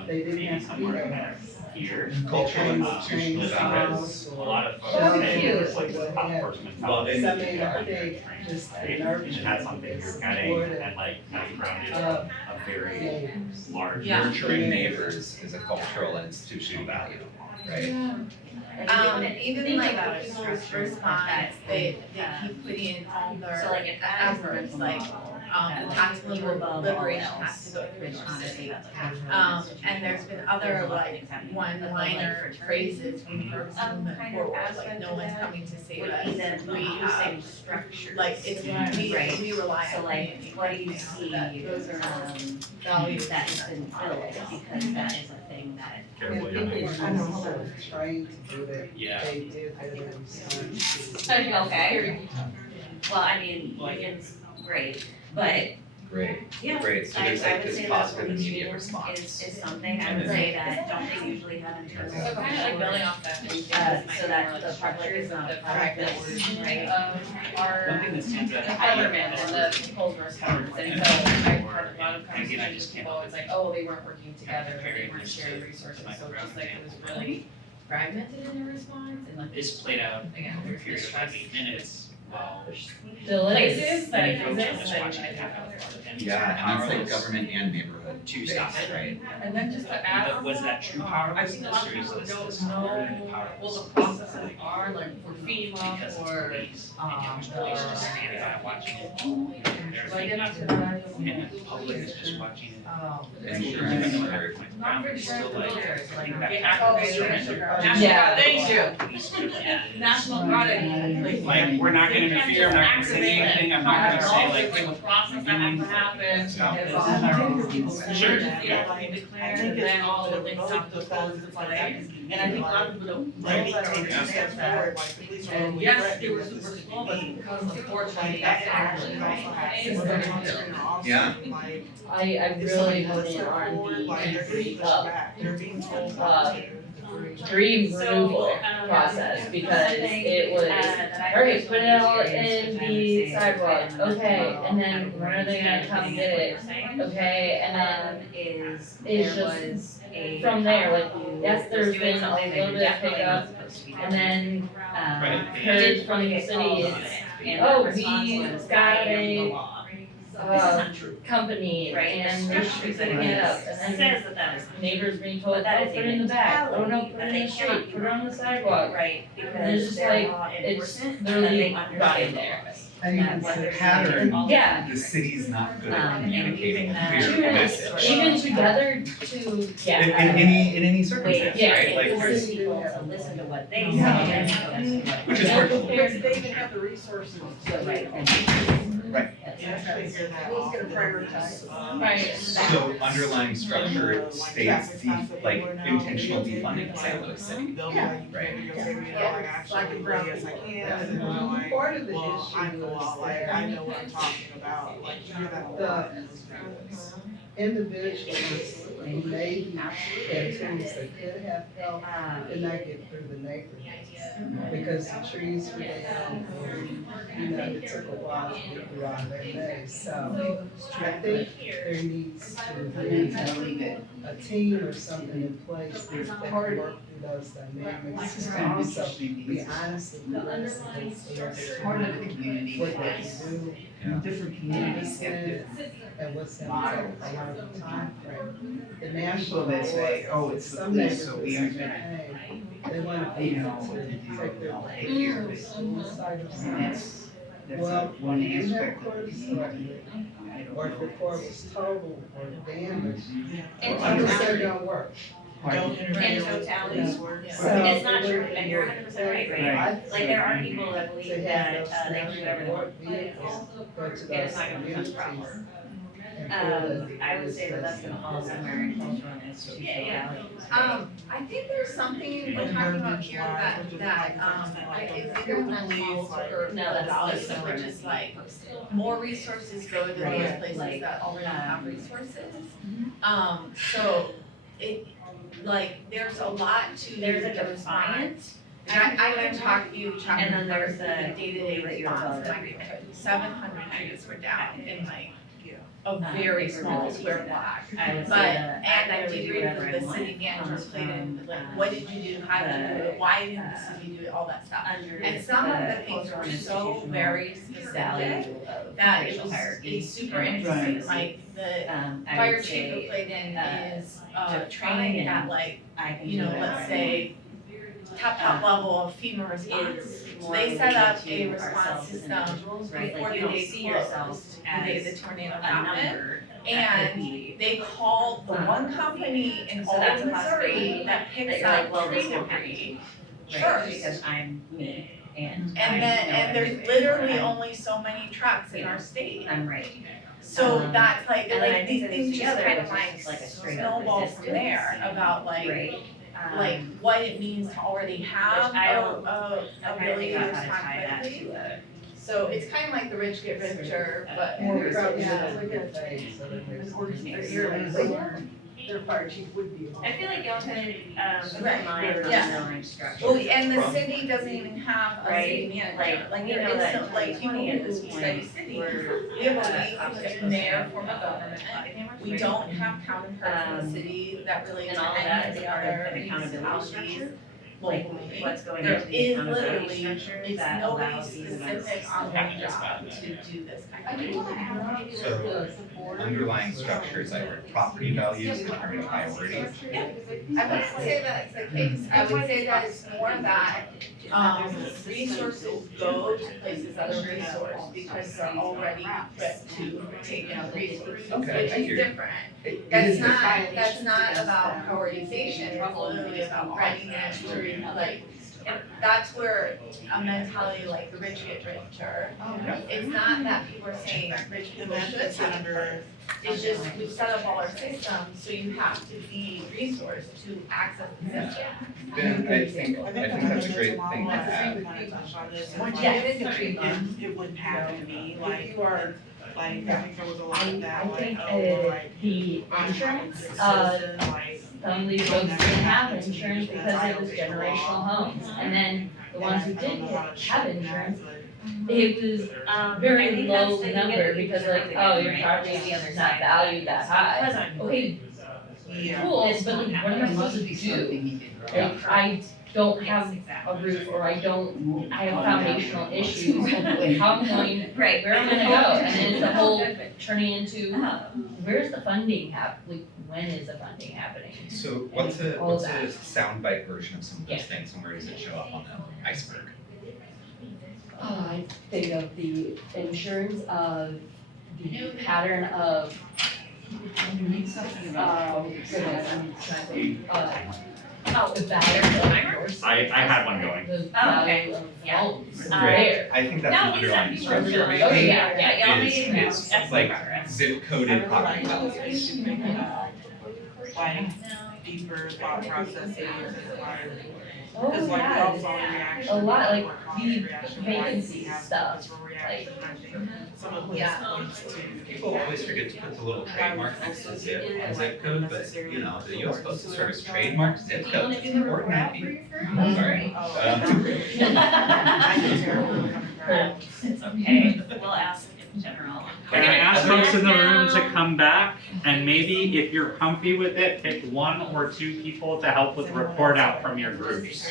They didn't maybe have to be somewhere there. here. Cultural and They institutional values. A lot of folks Shelter, say it's like what the top have person Well, mentality. then- So I mean, I think just the Right? nurture And that's something you're is getting supported. and like kind of grounded Uh, a very neighbors. large. Yeah. Nurturing neighbors is a cultural and institutional value, right? And even like about the a people's structure response, that, they keep putting in all their So like if that is efforts, the like, tactical liberation has to go which through honestly, that's And there's been other like one-liner phrases from Ferguson movement kind of forward, like aspect no of one's that coming to save would us. be then We, using structures. like, it's, Right. we rely So on like, community. what do you see, Those are values that has been built, because that is a thing that. Careful, People young were lady. also trained to do that. Yeah. They did that in response to. Okay. Well, I mean, it's great, but Great, yeah, great, so I there's I like would this say that positive policing immediate response. is something I would say that don't they usually have in terms of. So kind of like building off that. So that the public is not a part of this, right? Our One thing that stands out. government and the people's response, and so I've had a lot of And again, I conversations just with can't people, it's like, oh, they weren't working together, or they weren't sharing resources, so it's just like it was really fragmented in their response, and like. This played out Again, over a period of like 8 minutes while Still is. Places that many folks are exist just that watching I it think happen. And Yeah, and that's like powerless government and neighborhood to based, stop it. right? And then just to add But on was that, that true I powerlessness think a lot of or is people this don't this know learned what powerlessness? the processes are, like for FEMA Because it's or, police, and yet there's police just standing by watching it. They're like, thinking into of that, it, and the public is just watching it. Insurance Even though or- every point not around for it's still insurance, like, military, I like, think that get activates activated. surrender. National Yeah. Guard, thank you. Police could have- National Guard, and Like, we're not gonna interfere, I'm not gonna say anything, I'm not gonna say like, There's a process that has to happen, Stop there's it. all Sure. emergency has to be declared, and then all the things have to fall into place. And I think a lot of people don't know that or understand that. And yes, they were super slow, but because unfortunately, that's actually Yeah. I really put in R&D dream removal process, because it was, alright, put it all in the sidewalk, okay, and then when are they gonna come get it? Okay, and then Is, it's there just was a. from there, like, cop yes, who there's was doing been a something that little you're bit of definitely not pickup, supposed to be and doing. then Right. heard from the city, it's, And oh, the response we was, got I am the a law. company Right, and the they should be picking it up, and then says that is neighbors being told, But that oh, is put it in the back, oh no, put it in the street, put it on the sidewalk. right, And it's because just they're like, law it's enforcement, literally and they rotting understand there. laws. I mean, That what the they're pattern, doing. Yeah. the city's not good at And communicating using a that clear Even- message. Even together to, In yeah. any circumstance, Yeah. right? Like, Force people to listen to what they say Yeah. and to listen to what which is they hard. Because they even have the resources to Right. Right. figure that out. Who's gonna prioritize? Right. So underlying structure states like intentional defunding of San Luis City. They'll Yeah. like, Right. you'll say, you know, like, actually, yes, I can, and then I'm like, Part of the well, I issue know all, is like, that I know what I'm talking about, like, you hear that a lot in those groups. individuals who maybe had tools that could have helped did not get through the neighborhoods. Because the trees were down and, you know, it took a while to get through all that maze. So I think there needs to be a team or something in place that can work through those dynamics. And so be honest with the residents as Part of the community. what they can do. Different communities get this. And what's gonna take a long time frame. The national. People that say, oh, it's the Some police, so neighborhoods we say, are. hey, they want to be You able know, to take their here. kids to school side of And something. that's Well, one you have aspect court of the obstruction, or if the court was total or damaged, And I just say don't work. Don't interfere with totality. police work. So It's not it true, wouldn't and you're work. 100% right, right? Right. Like, there are people that believe To that, have those they can do whatever they want. vehicles go to those And it's not gonna become a communities. problem. and pull the- I would say that that's gonna fall somewhere in cultural and institutional values. I think there's something we're talking about here that, is either mental or No, that's dollars, like which is like, more resources go to those Right, places like, that already have um, resources. So it, like, there's a lot to There's a the response. defiance. And I can talk you, And then there's the day-to-day that you're response, above in my it. neighborhood, 700 trees were down in like a Um, very they were small really square teasing block. I would say But, that and I really do debriefed whatever with I the want city manager, comes played in, from, like, what did you do, how did you do it, why didn't the city do it, all that stuff. under And some of the things cultural were and so institutional very specific value of that it racial was, hierarchy. it's super and interesting, racism. like, the I fire would chief who say, played in is, define trained at and like, I can you do know, whatever let's I say, top level of FEMA response. is So more they set up related a to response ourselves as system individuals, right? before Like, the you don't day see yourself closed, the day as the tornado a happened. number that could And be, they called the one company in so all that's of a possibility, Missouri that that picks you're like, up well, this tree will debris. Right, First. because I'm me and And then, and there's literally only so many trucks in Yeah. our state. I'm right. So Um, that's like, and then I like think these that things it's just together, kind of which is like just like a straight up snowball from resistance, there about like, Right. like what it means to already have I don't- a I ability to think how to respond tie that quickly. to a So it's kind of like the rich get richer, but And more we're probably resources. not looking at things, so that there's. Their fire chief would be. I feel like y'all could, Right. mind the Yeah. underlying structure. Well, and the From- city doesn't even have a city Right, manager, like you there know is that some, like people 2020 at who this study point, city. we're, We have a league in their form of government. We don't have counterparts in the Um, city that really and all of attend that any is part of other an accountability municipalities structure. Like locally. what's going There into the is accountability literally, structure it's that nobody allows these events specific to on happen their as well. job to do this kind of thing. So underlying structures like property values determine priorities. I wouldn't say that's the case, I would say that it's more that, resources go to places that are resourced because they're already equipped to take in resources, Okay, which I is hear you. different. It That's is not about prioritization, it's literally about readiness to read, like, that's where a mentality like the rich get richer. It's not that people are saying rich people should have, it's just we've set up all our systems, so you have to be resourced to access the system. Then I think that's a great thing to have. It wouldn't happen to me, like, like, I think there was a lot of that, I like, think, oh, like. the insurance, citizen, like, some of these folks didn't have insurance because it was generational homes. And then the ones who did have insurance, it was I very think low that's the number because like, oh, your right? property The other is side. not valued that high. Okay, Yeah. cool, but like, what am I supposed to do? Like, don't have a roof or I have foundational issues, how I'm going, Right. where I'm gonna go? And then it's the whole turning into, where's the funding when is the funding happening? So All what's a that. soundbite version of some of those Yeah. things, and where does it show up on the iceberg? I think of the insurance of the pattern of the value of I had one going. the Oh, okay. value of Yeah. homes Great. I think that's No, an we underlying said- structure Oh, yeah, yeah, y'all made is excellent like progress. zip coded property values. Like deeper thought processes and like, Oh, cause like we yeah. all saw the reaction. A lot, like, the the vacancy stuff, like, Some of this yeah. points to. People always forget to put the little trademark next to zip on zip code, but you know, the US Postal Service trademarked zip codes, it's important that be. I'm sorry. It's okay, we'll ask in general. Can I ask folks in the room to come back and maybe if you're comfy with it, pick 1 or 2 people to help with report out from your groups.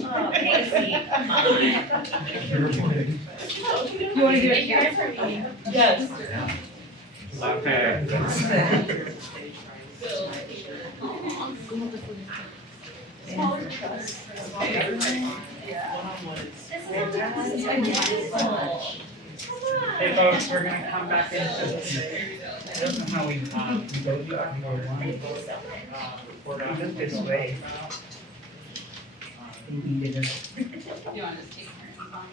Oh, Casey, come on. You wanna do it here? Yes. Okay. Smaller trust. Hey folks, we're gonna come back into this. I don't know how we go back more report out. This way. Do you want to just take turns on?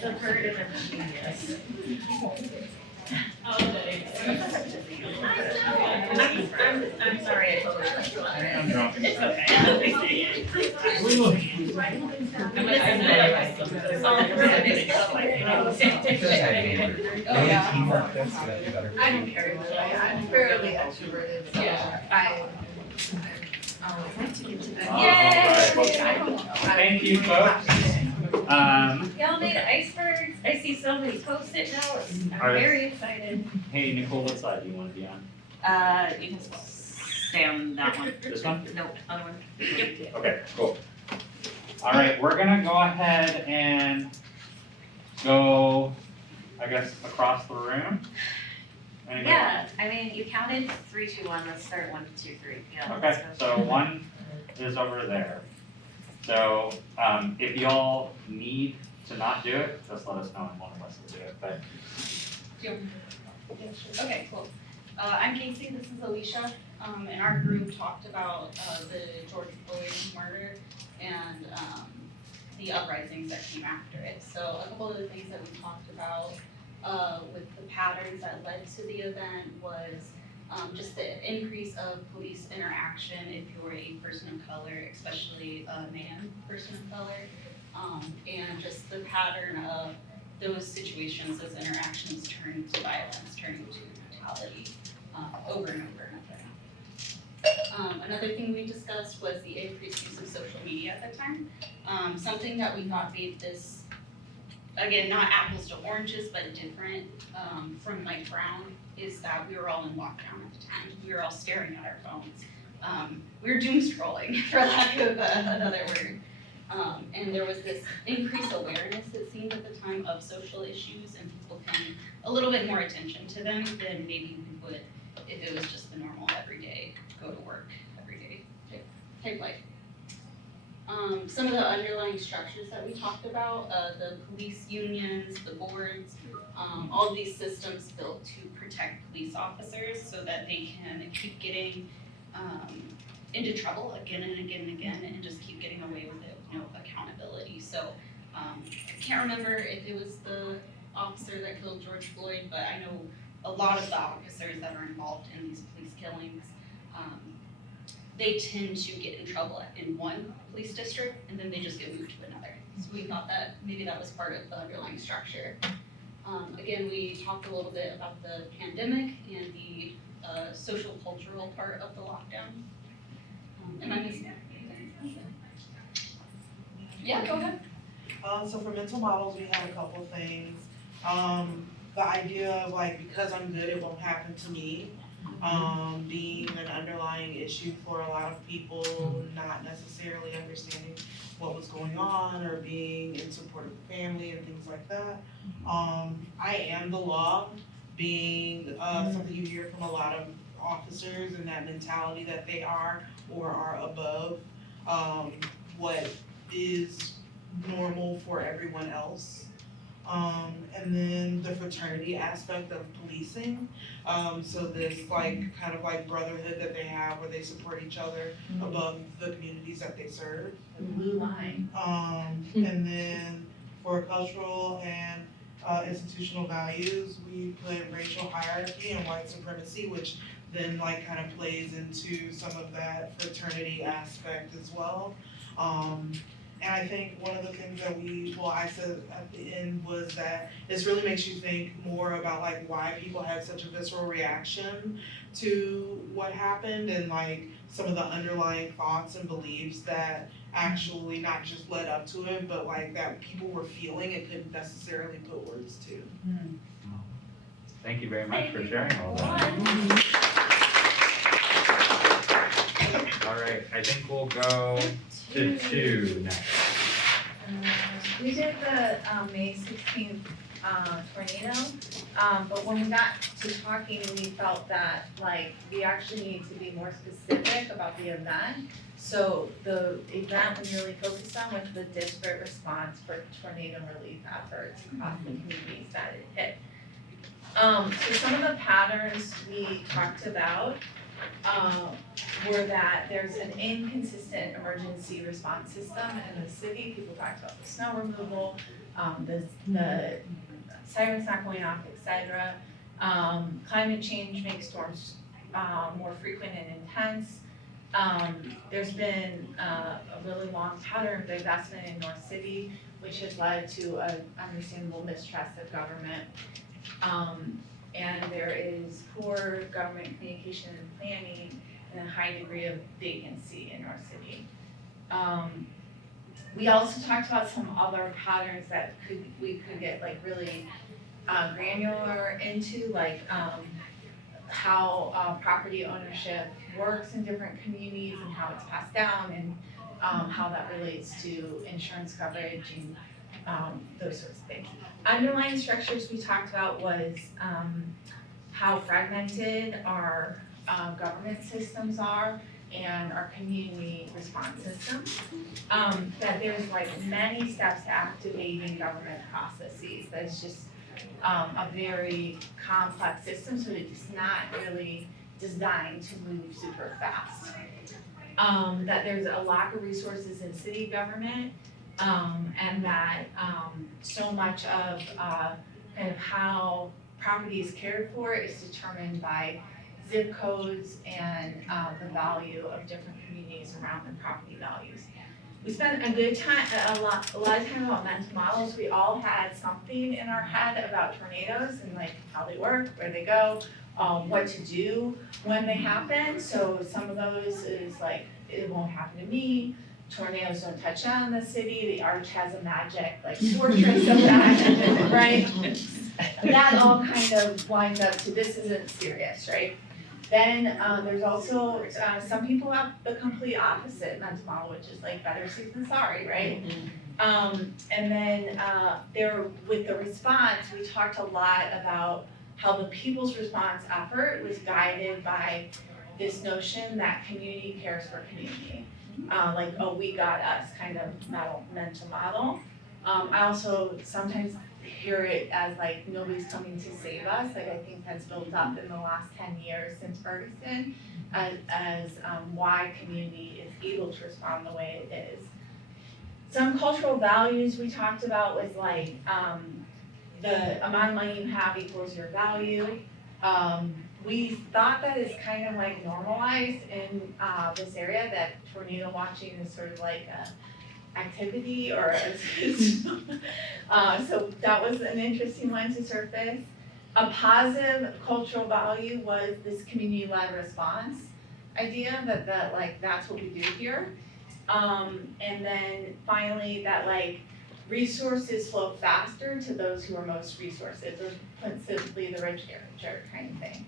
The bird is a genius. Oh, thanks. I'm sorry, I totally left you on it. I'm dropping. It's okay. I don't care, I'm fairly extroverted, so Thank you, folks. Y'all made icebergs. I see so many post-it notes. I'm Alright. very excited. Hey, Nichole, what slide do you want to be on? You can stay on that one. This one? No, other one. Yep. Okay, cool. All right, we're gonna go ahead and go, I guess, across the room. Anybody? Yeah, I mean, you counted 3, 2, 1. Let's start 1, 2, 3. Yeah. Okay, let's go. so 1 is over there. So, if y'all need to not do it, just let us know and one of us will do it, but. Okay, cool. I'm Casey, this is Alicia, and our group talked about the George Floyd murder and the uprisings that came after it. So a couple of the things that we talked about with the patterns that led to the event was just the increase of police interaction if you're a person of color, especially a man person of color, and just the pattern of those situations, those interactions turn to violence, turning to brutality over and over and over. Another thing we discussed was the increased use of social media at the time. Something that we thought made this, again, not apples to oranges, but different from Mike Brown, is that we were all in lockdown at the time. We were all staring at our phones. We were doom scrolling, for lack of another word. And there was this increased awareness, it seemed at the time, of social issues and people paying a little bit more attention to them than maybe we would if it was just the normal everyday, go to work every day type life. Some of the underlying structures that we talked about, the police unions, the boards, all these systems built to protect police officers so that they can keep getting into trouble again and again and again and just keep getting away with it, no accountability. So I can't remember if it was the officer that killed George Floyd, but I know a lot of the officers that are involved in these police killings, they tend to get in trouble in one police district and then they just get moved to another. So we thought that maybe that was part of the underlying structure. Again, we talked a little bit about the pandemic and the social cultural part of the lockdown. Am I missing anything? Yeah, go ahead. So for mental models, we had a couple of things. the idea of like, because I'm good, it won't happen to me. Being an underlying issue for a lot of people, not necessarily understanding what was going on or being in support of the family and things like that. I am the law, being something you hear from a lot of officers, and that mentality that they are or are above what is normal for everyone else. And then the fraternity aspect of policing. So this like kind of like brotherhood that they have where they support each other above the communities that they serve. The blue line. And then for cultural and institutional values, we put racial hierarchy and white supremacy, which then like kind of plays into some of that fraternity aspect as well. And I think one of the things that I said at the end was that this really makes you think more about like why people had such a visceral reaction to what happened, and like some of the underlying thoughts and beliefs that actually not just led up to it, but like that people were feeling and couldn't necessarily put words to. Thank you very much for sharing all that. All right, I think we'll go to 2 next. We did the May 16th tornado, but when we got to talking, we felt that like we actually need to be more specific about the event. So the event we really focused on was the disparate response for tornado relief efforts across the communities that it hit. So some of the patterns we talked about were that there's an inconsistent emergency response system in the city. People talked about the snow removal, the sirens not going off, etc. Climate change makes storms more frequent and intense. There's been a really long pattern of investment in North City, which has led to an understandable mistrust of government. And there is poor government communication and planning and a high degree of vacancy in North City. We also talked about some other patterns that we could get like really granular into, like how property ownership works in different communities and how it's passed down, and how that relates to insurance coverage and those sorts of things. Underlying structures we talked about was how fragmented our government systems are and our community response systems. That there's like many steps to activating government processes. That's just a very complex system, so it's not really designed to move super fast. That there's a lack of resources in city government. And that so much of kind of how property is cared for is determined by zip codes and the value of different communities around the property values. We spent a lot of time about mental models. We all had something in our head about tornadoes and like how they work, where they go, what to do when they happen. So some of those is like, it won't happen to me. Tornadoes don't touch down the city, the arch has a magic like fortress of that, right? That all kind of winds up to this isn't serious, right? Then there's also, some people have the complete opposite mental model, which is like better safe than sorry, right? And then with the response, we talked a lot about how the people's response effort was guided by this notion that community cares for community. Like, oh, we got us kind of mental model. I also sometimes hear it as like nobody's coming to save us. Like I think that's built up in the last 10 years since Ferguson as why community is able to respond the way it is. Some cultural values we talked about was like the amount of money you have equals your value. We thought that is kind of like normalized in this area, that tornado watching is sort of like a activity or so that was an interesting one to surface. A positive cultural value was this community-led response idea that like that's what we do here. And then finally that like resources flow faster to those who are most resourced. Or put simply, the rich get richer kind of thing.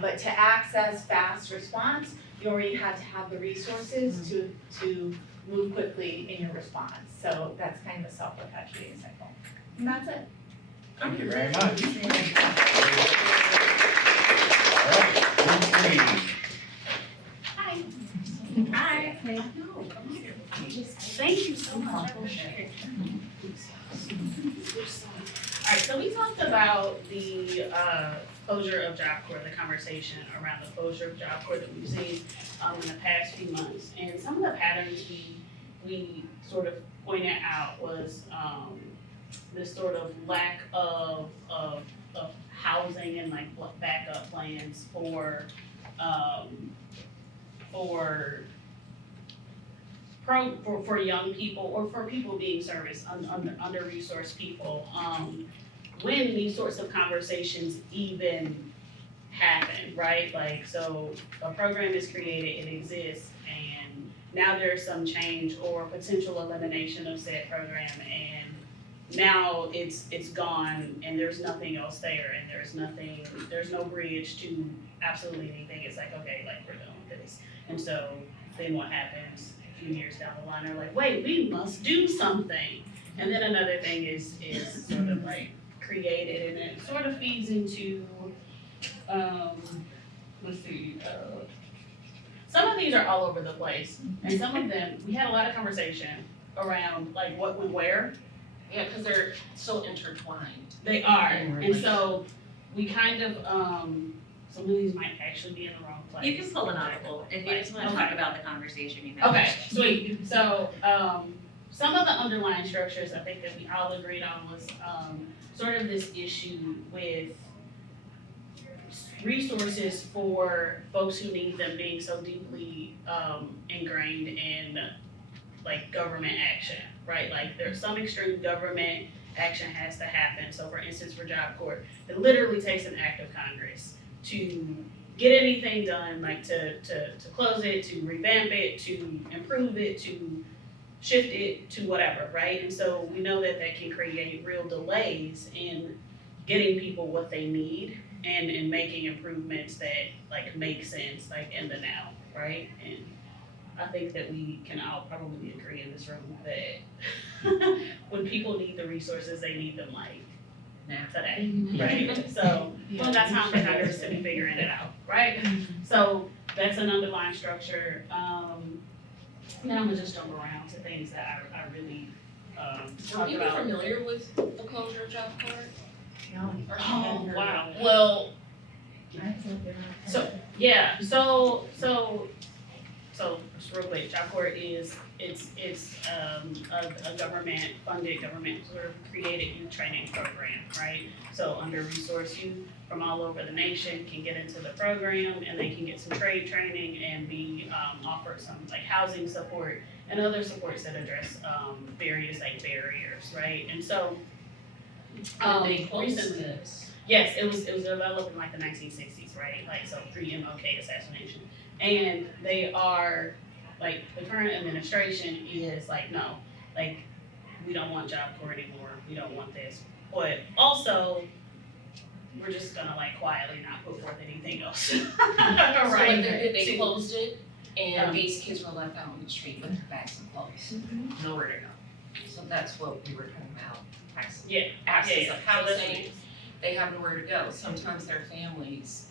But to access fast response, you already have to have the resources to move quickly in your response. So that's kind of a self-perpetuating cycle. And that's it. Thank you very much. All right, group three. Hi. Hi. Thank you so much. Alright, so we talked about the closure of Job Corps, the conversation around the closure of Job Corps that we've seen in the past few months. And some of the patterns we sort of pointed out was this sort of lack of housing and like backup plans for young people or for people being serviced, under-resourced people, when these sorts of conversations even happen, right? Like, so a program is created, it exists, and now there's some change or potential elimination of said program, and now it's gone, and there's nothing else there, and there's no bridge to absolutely anything. It's like, okay, like, we're done with this. And so then what happens? A few years down the line, they're like, wait, we must do something. And then another thing is sort of like created, and it sort of feeds into, let's see, some of these are all over the place, and some of them, we had a lot of conversation around like what we wear. Yeah, because they're so intertwined. They are, and so we kind of, some of these might actually be in the wrong place. You can pull an audible if you just wanna talk about the conversation you had. Okay, sweet. So, some of the underlying structures I think that we all agreed on was, sort of this issue with resources for folks who need them being so deeply, ingrained in like government action, right? Like there's some extreme government action has to happen. So for instance, for Job Corps, it literally takes an act of Congress to get anything done, like to close it, to revamp it, to improve it, to shift it to whatever, right? And so we know that can create real delays in getting people what they need and in making improvements that like make sense, like in the now, right? And I think that we can all probably agree in this room that when people need the resources, they need them like now today, right? So we don't got time for Congress to be figuring it out, right? So that's an underlying structure. Now I'm gonna just jump around to things that I really Are talk people about. familiar with the closure of Job Corps? Oh, wow. Well, so, yeah, so just real quick, Job Corps is, it's a government funded, government sort of created youth training program, right? So under-resourced youth from all over the nation can get into the program, and they can get some trade training and be offered some like housing support and other supports that address various like barriers, right? And so recently, yes, it was developed in like the 1960s, right? Like so pre-MLK assassination, and they are like the current administration is like, no, like we don't want Job Corps anymore. We don't want this, but also we're just gonna like quietly not put forth anything else. Right. So Right. they closed it, and these kids were left out on the street with their bags of clothes, nowhere to go. So that's what we were talking about. Access of housing, they have nowhere to go. Sometimes their families,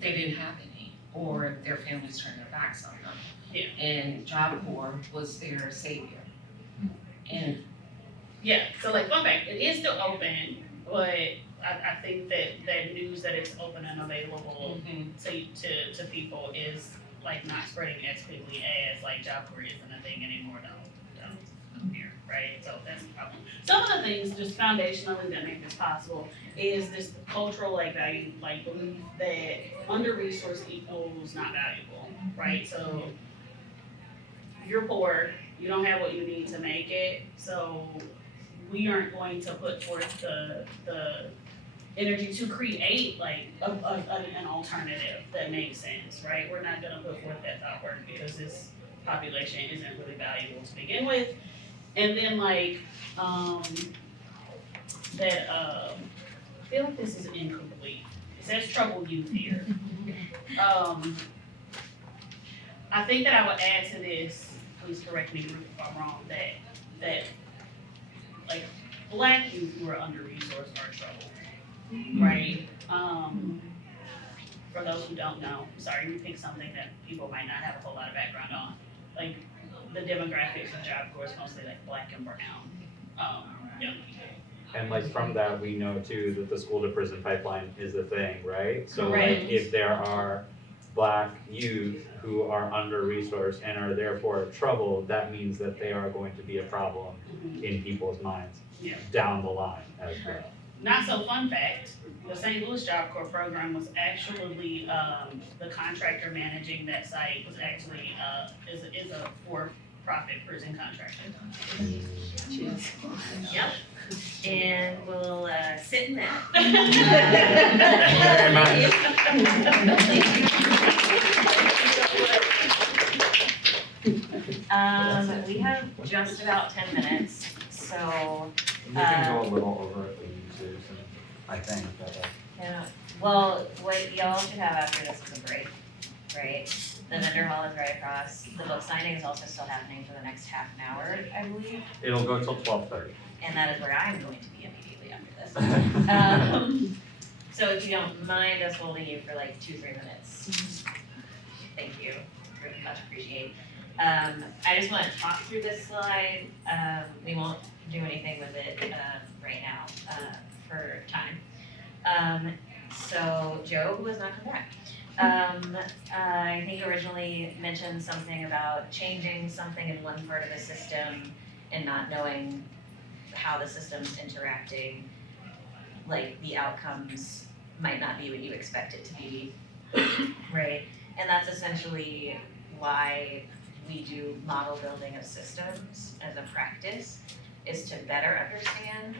they didn't have any, or their families turned their backs on them. Yeah. And Job Corps was their savior. And yeah, so like fun fact, it is still open, but I think that news that it's open and available to people is like not spreading as quickly as like Job Corps isn't a thing anymore. Don't here, right? So that's the problem. Some of the things just foundationally that make this possible is this cultural like value, like belief that under-resourced equals not valuable, right? So you're poor, you don't have what you need to make it, so we aren't going to put forth the energy to create like an alternative that makes sense, right? We're not gonna put forth that thought work because this population isn't really valuable to begin with. And then like, that, I feel like this is incomplete. It says troubled youth here. I think that I would add to this, please correct me if I'm wrong, that like Black youth who are under-resourced are troubled, right? For those who don't know, sorry, we picked something that people might not have a whole lot of background on. Like the demographics of Job Corps is mostly like Black and brown, young people. And like from that, we know too that the school to prison pipeline is a thing, right? So like Correct. if there are Black youth who are under-resourced and are therefore troubled, that means that they are going to be a problem in people's minds Yeah. down the line as well. Not so fun fact, the St. Louis Job Corps program was actually, the contractor managing that site was actually, is a for-profit prison contractor. Yep. And we'll sit in that. We have just about 10 minutes, so. We can go a little over if we need to, so I think, but Yeah, well, what y'all should have after this is a break, right? The vendor hall is right across. The book signing is also still happening for the next half an hour, I believe. it'll go till 12:30. And that is where I'm going to be immediately after this. So if you don't mind us holding you for like 2-3 minutes. Thank you, very much appreciate. I just wanna talk through this slide. We won't do anything with it, right now, for time. So Joe was not come back. I think originally mentioned something about changing something in one part of the system and not knowing how the system's interacting, like the outcomes might not be what you expect it to be, right? And that's essentially why we do model building of systems as a practice, is to better understand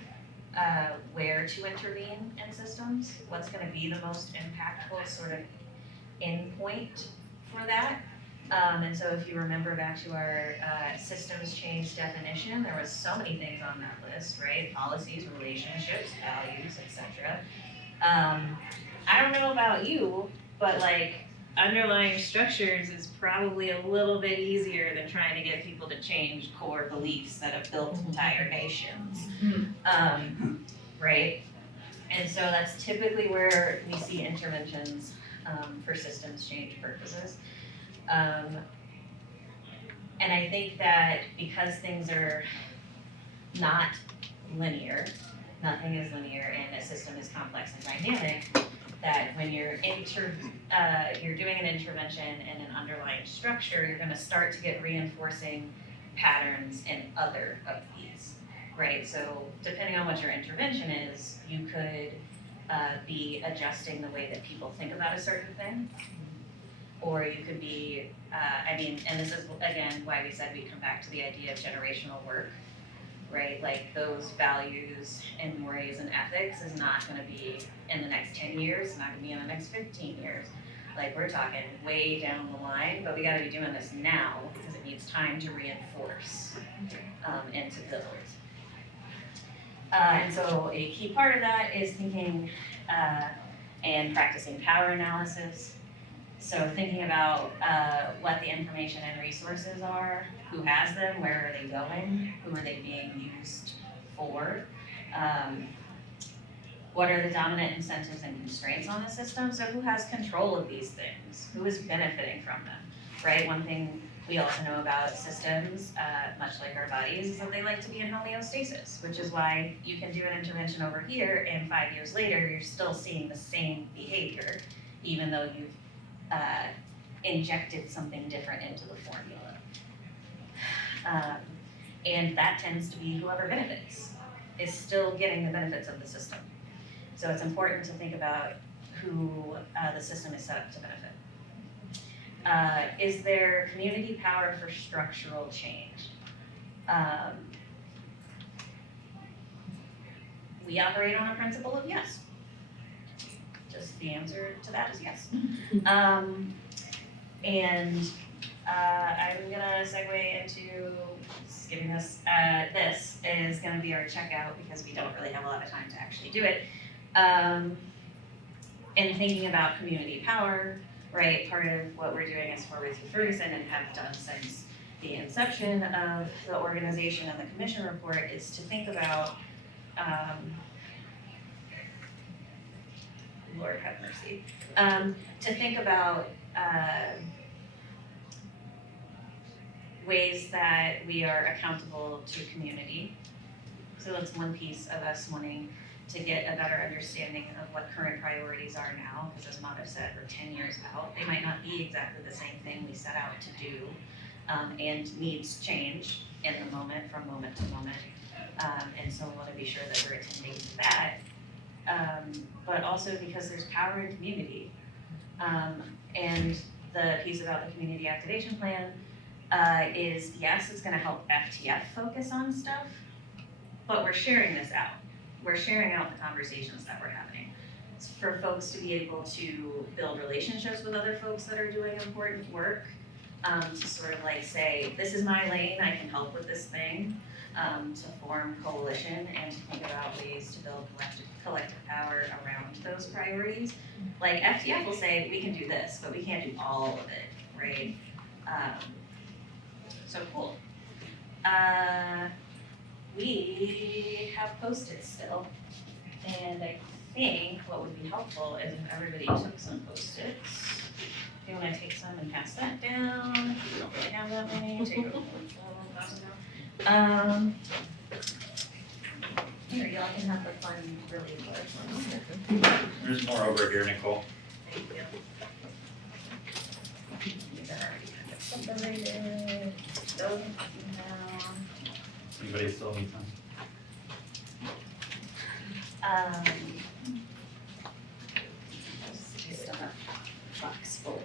where to intervene in systems, what's gonna be the most impactful sort of endpoint for that. And so if you remember back to our systems change definition, there was so many things on that list, right? Policies, relationships, values, etc. I don't know about you, but like underlying structures is probably a little bit easier than trying to get people to change core beliefs that have built entire nations. Right? And so that's typically where we see interventions for systems change purposes. And I think that because things are not linear, nothing is linear, and a system is complex and dynamic, that when you're doing an intervention in an underlying structure, you're gonna start to get reinforcing patterns in other of these, right? So depending on what your intervention is, you could be adjusting the way that people think about a certain thing. Or you could be, and this is again why we said we'd come back to the idea of generational work, right? Like those values and mores and ethics is not gonna be in the next 10 years, it's not gonna be in the next 15 years. Like we're talking way down the line, but we gotta be doing this now because it needs time to reinforce and to build. And so a key part of that is thinking and practicing power analysis. So thinking about what the information and resources are, who has them, where are they going, who are they being used for, what are the dominant incentives and constraints on the system, so who has control of these things, who is benefiting from them, right? One thing we also know about systems, much like our bodies, is that they like to be in homeostasis, which is why you can do an intervention over here and 5 years later, you're still seeing the same behavior, even though you've injected something different into the formula. And that tends to be whoever benefits is still getting the benefits of the system. So it's important to think about who the system is set up to benefit. Is there community power for structural change? We operate on a principle of yes. Just the answer to that is yes. And I'm gonna segue into giving us, this is gonna be our checkout because we don't really have a lot of time to actually do it. In thinking about community power, right, part of what we're doing as Forward Through Ferguson and have done since the inception of the organization and the commission report is to think about, Lord have mercy, to think about ways that we are accountable to community. So that's one piece of us wanting to get a better understanding of what current priorities are now, because as Madhav said, we're 10 years out. They might not be exactly the same thing we set out to do, and needs change in the moment, from moment to moment. And so we want to be sure that we're attending to that. But also because there's power in community. And the piece about the community activation plan is, yes, it's gonna help FTF focus on stuff, but we're sharing this out. We're sharing out the conversations that we're having. It's for folks to be able to build relationships with other folks that are doing important work, to sort of like say, this is my lane, I can help with this thing, to form coalition and to think about ways to build collective power around those priorities. Like FTF will say, we can do this, but we can't do all of it, right? So cool. We have Post-its still, and I think what would be helpful is if everybody took some Post-its. If you wanna take some and pass that down, if you don't really have that many, take it, pass it down. Here, y'all can have the fun, really large ones. There's more over here, Nichole. Thank you. These are already kind of separated, those down. Anybody still need some? Just a box full of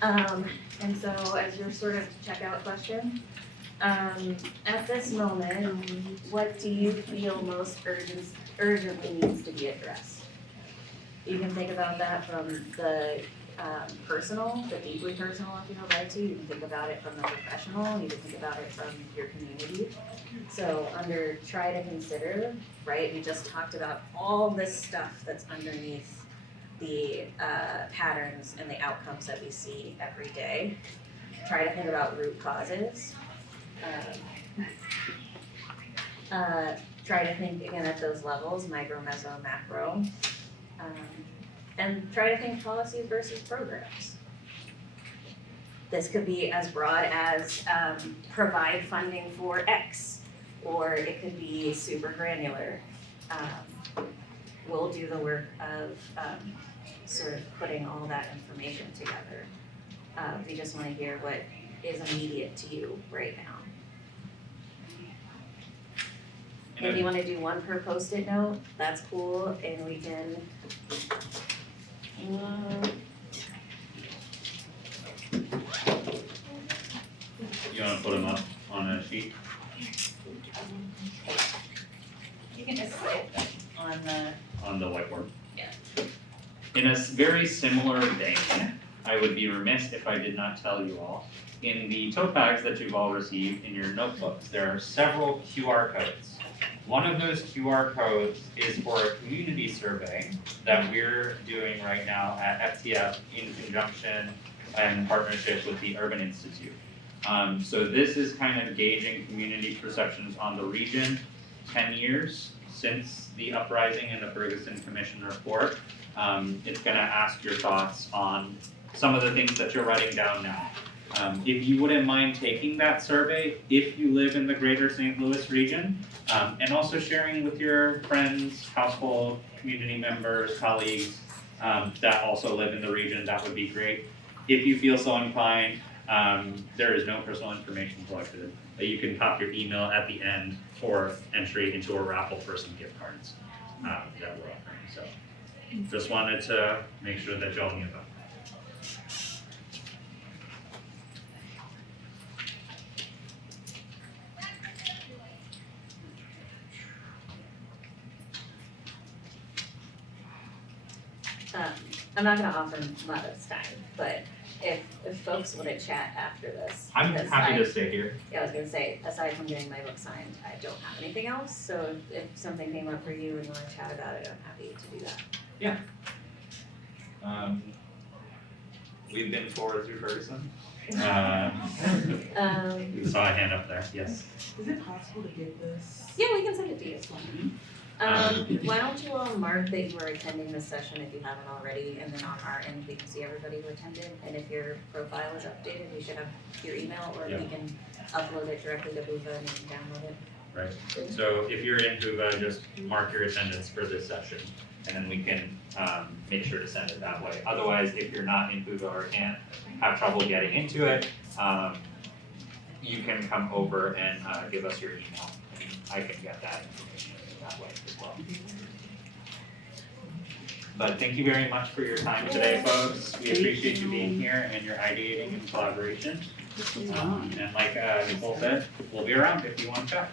them. And so as your sort of checkout question, at this moment, what do you feel most urgently needs to be addressed? You can think about that from the personal, the deeply personal if you would like to. You can think about it from the professional. You can think about it from your community. So under try to consider, right, we just talked about all this stuff that's underneath the patterns and the outcomes that we see every day. Try to think about root causes. Try to think again at those levels, micro, meso, macro. And try to think policies versus programs. This could be as broad as provide funding for X, or it could be super granular. We'll do the work of sort of putting all that information together. We just want to hear what is immediate to you right now. If you want to do one per Post-it note, that's cool, and we can. You wanna put them up on a sheet? You can just sit on the whiteboard. Yeah. In a very similar vein, I would be remiss if I did not tell you all, in the tote bags that you've all received in your notebooks, there are several QR codes. One of those QR codes is for a community survey that we're doing right now at FTF in conjunction and partnership with the Urban Institute. So this is kind of gauging community perceptions on the region 10 years since the uprising and the Ferguson Commission report. It's gonna ask your thoughts on some of the things that you're writing down now. If you wouldn't mind taking that survey, if you live in the greater St. Louis region, and also sharing with your friends, household, community members, colleagues that also live in the region, that would be great. If you feel so inclined, there is no personal information collected. You can pop your email at the end for entry into a raffle for some gift cards that we're offering. So just wanted to make sure that y'all knew about that. I'm not gonna offer Madhav's time, but if if folks wanna chat after this. I'm because happy I- to stay here. Yeah, I was gonna say, aside from getting my book signed, I don't have anything else, so if something came up for you and you wanna chat about it, I'm happy to do that. We've been forward through Ferguson. Um, Saw a hand up there, yes. Is it possible to get this? Yeah, we can send it to you. Why don't you all mark that you are attending this session if you haven't already, and then on our end, we can see everybody who attended, and if your profile is updated, we should have your email, or we can upload it directly to Buva and you can download it. Right, so if you're in Buva, just mark your attendance for this session, and then we can make sure to send it that way. Otherwise, if you're not in Buva or can't have trouble getting into it, you can come over and give us your email, and I can get that information that way as well. But thank you very much for your time today, folks. We appreciate you being here and your ideating and collaboration. And like Nichole said, we'll be around if you want to chat.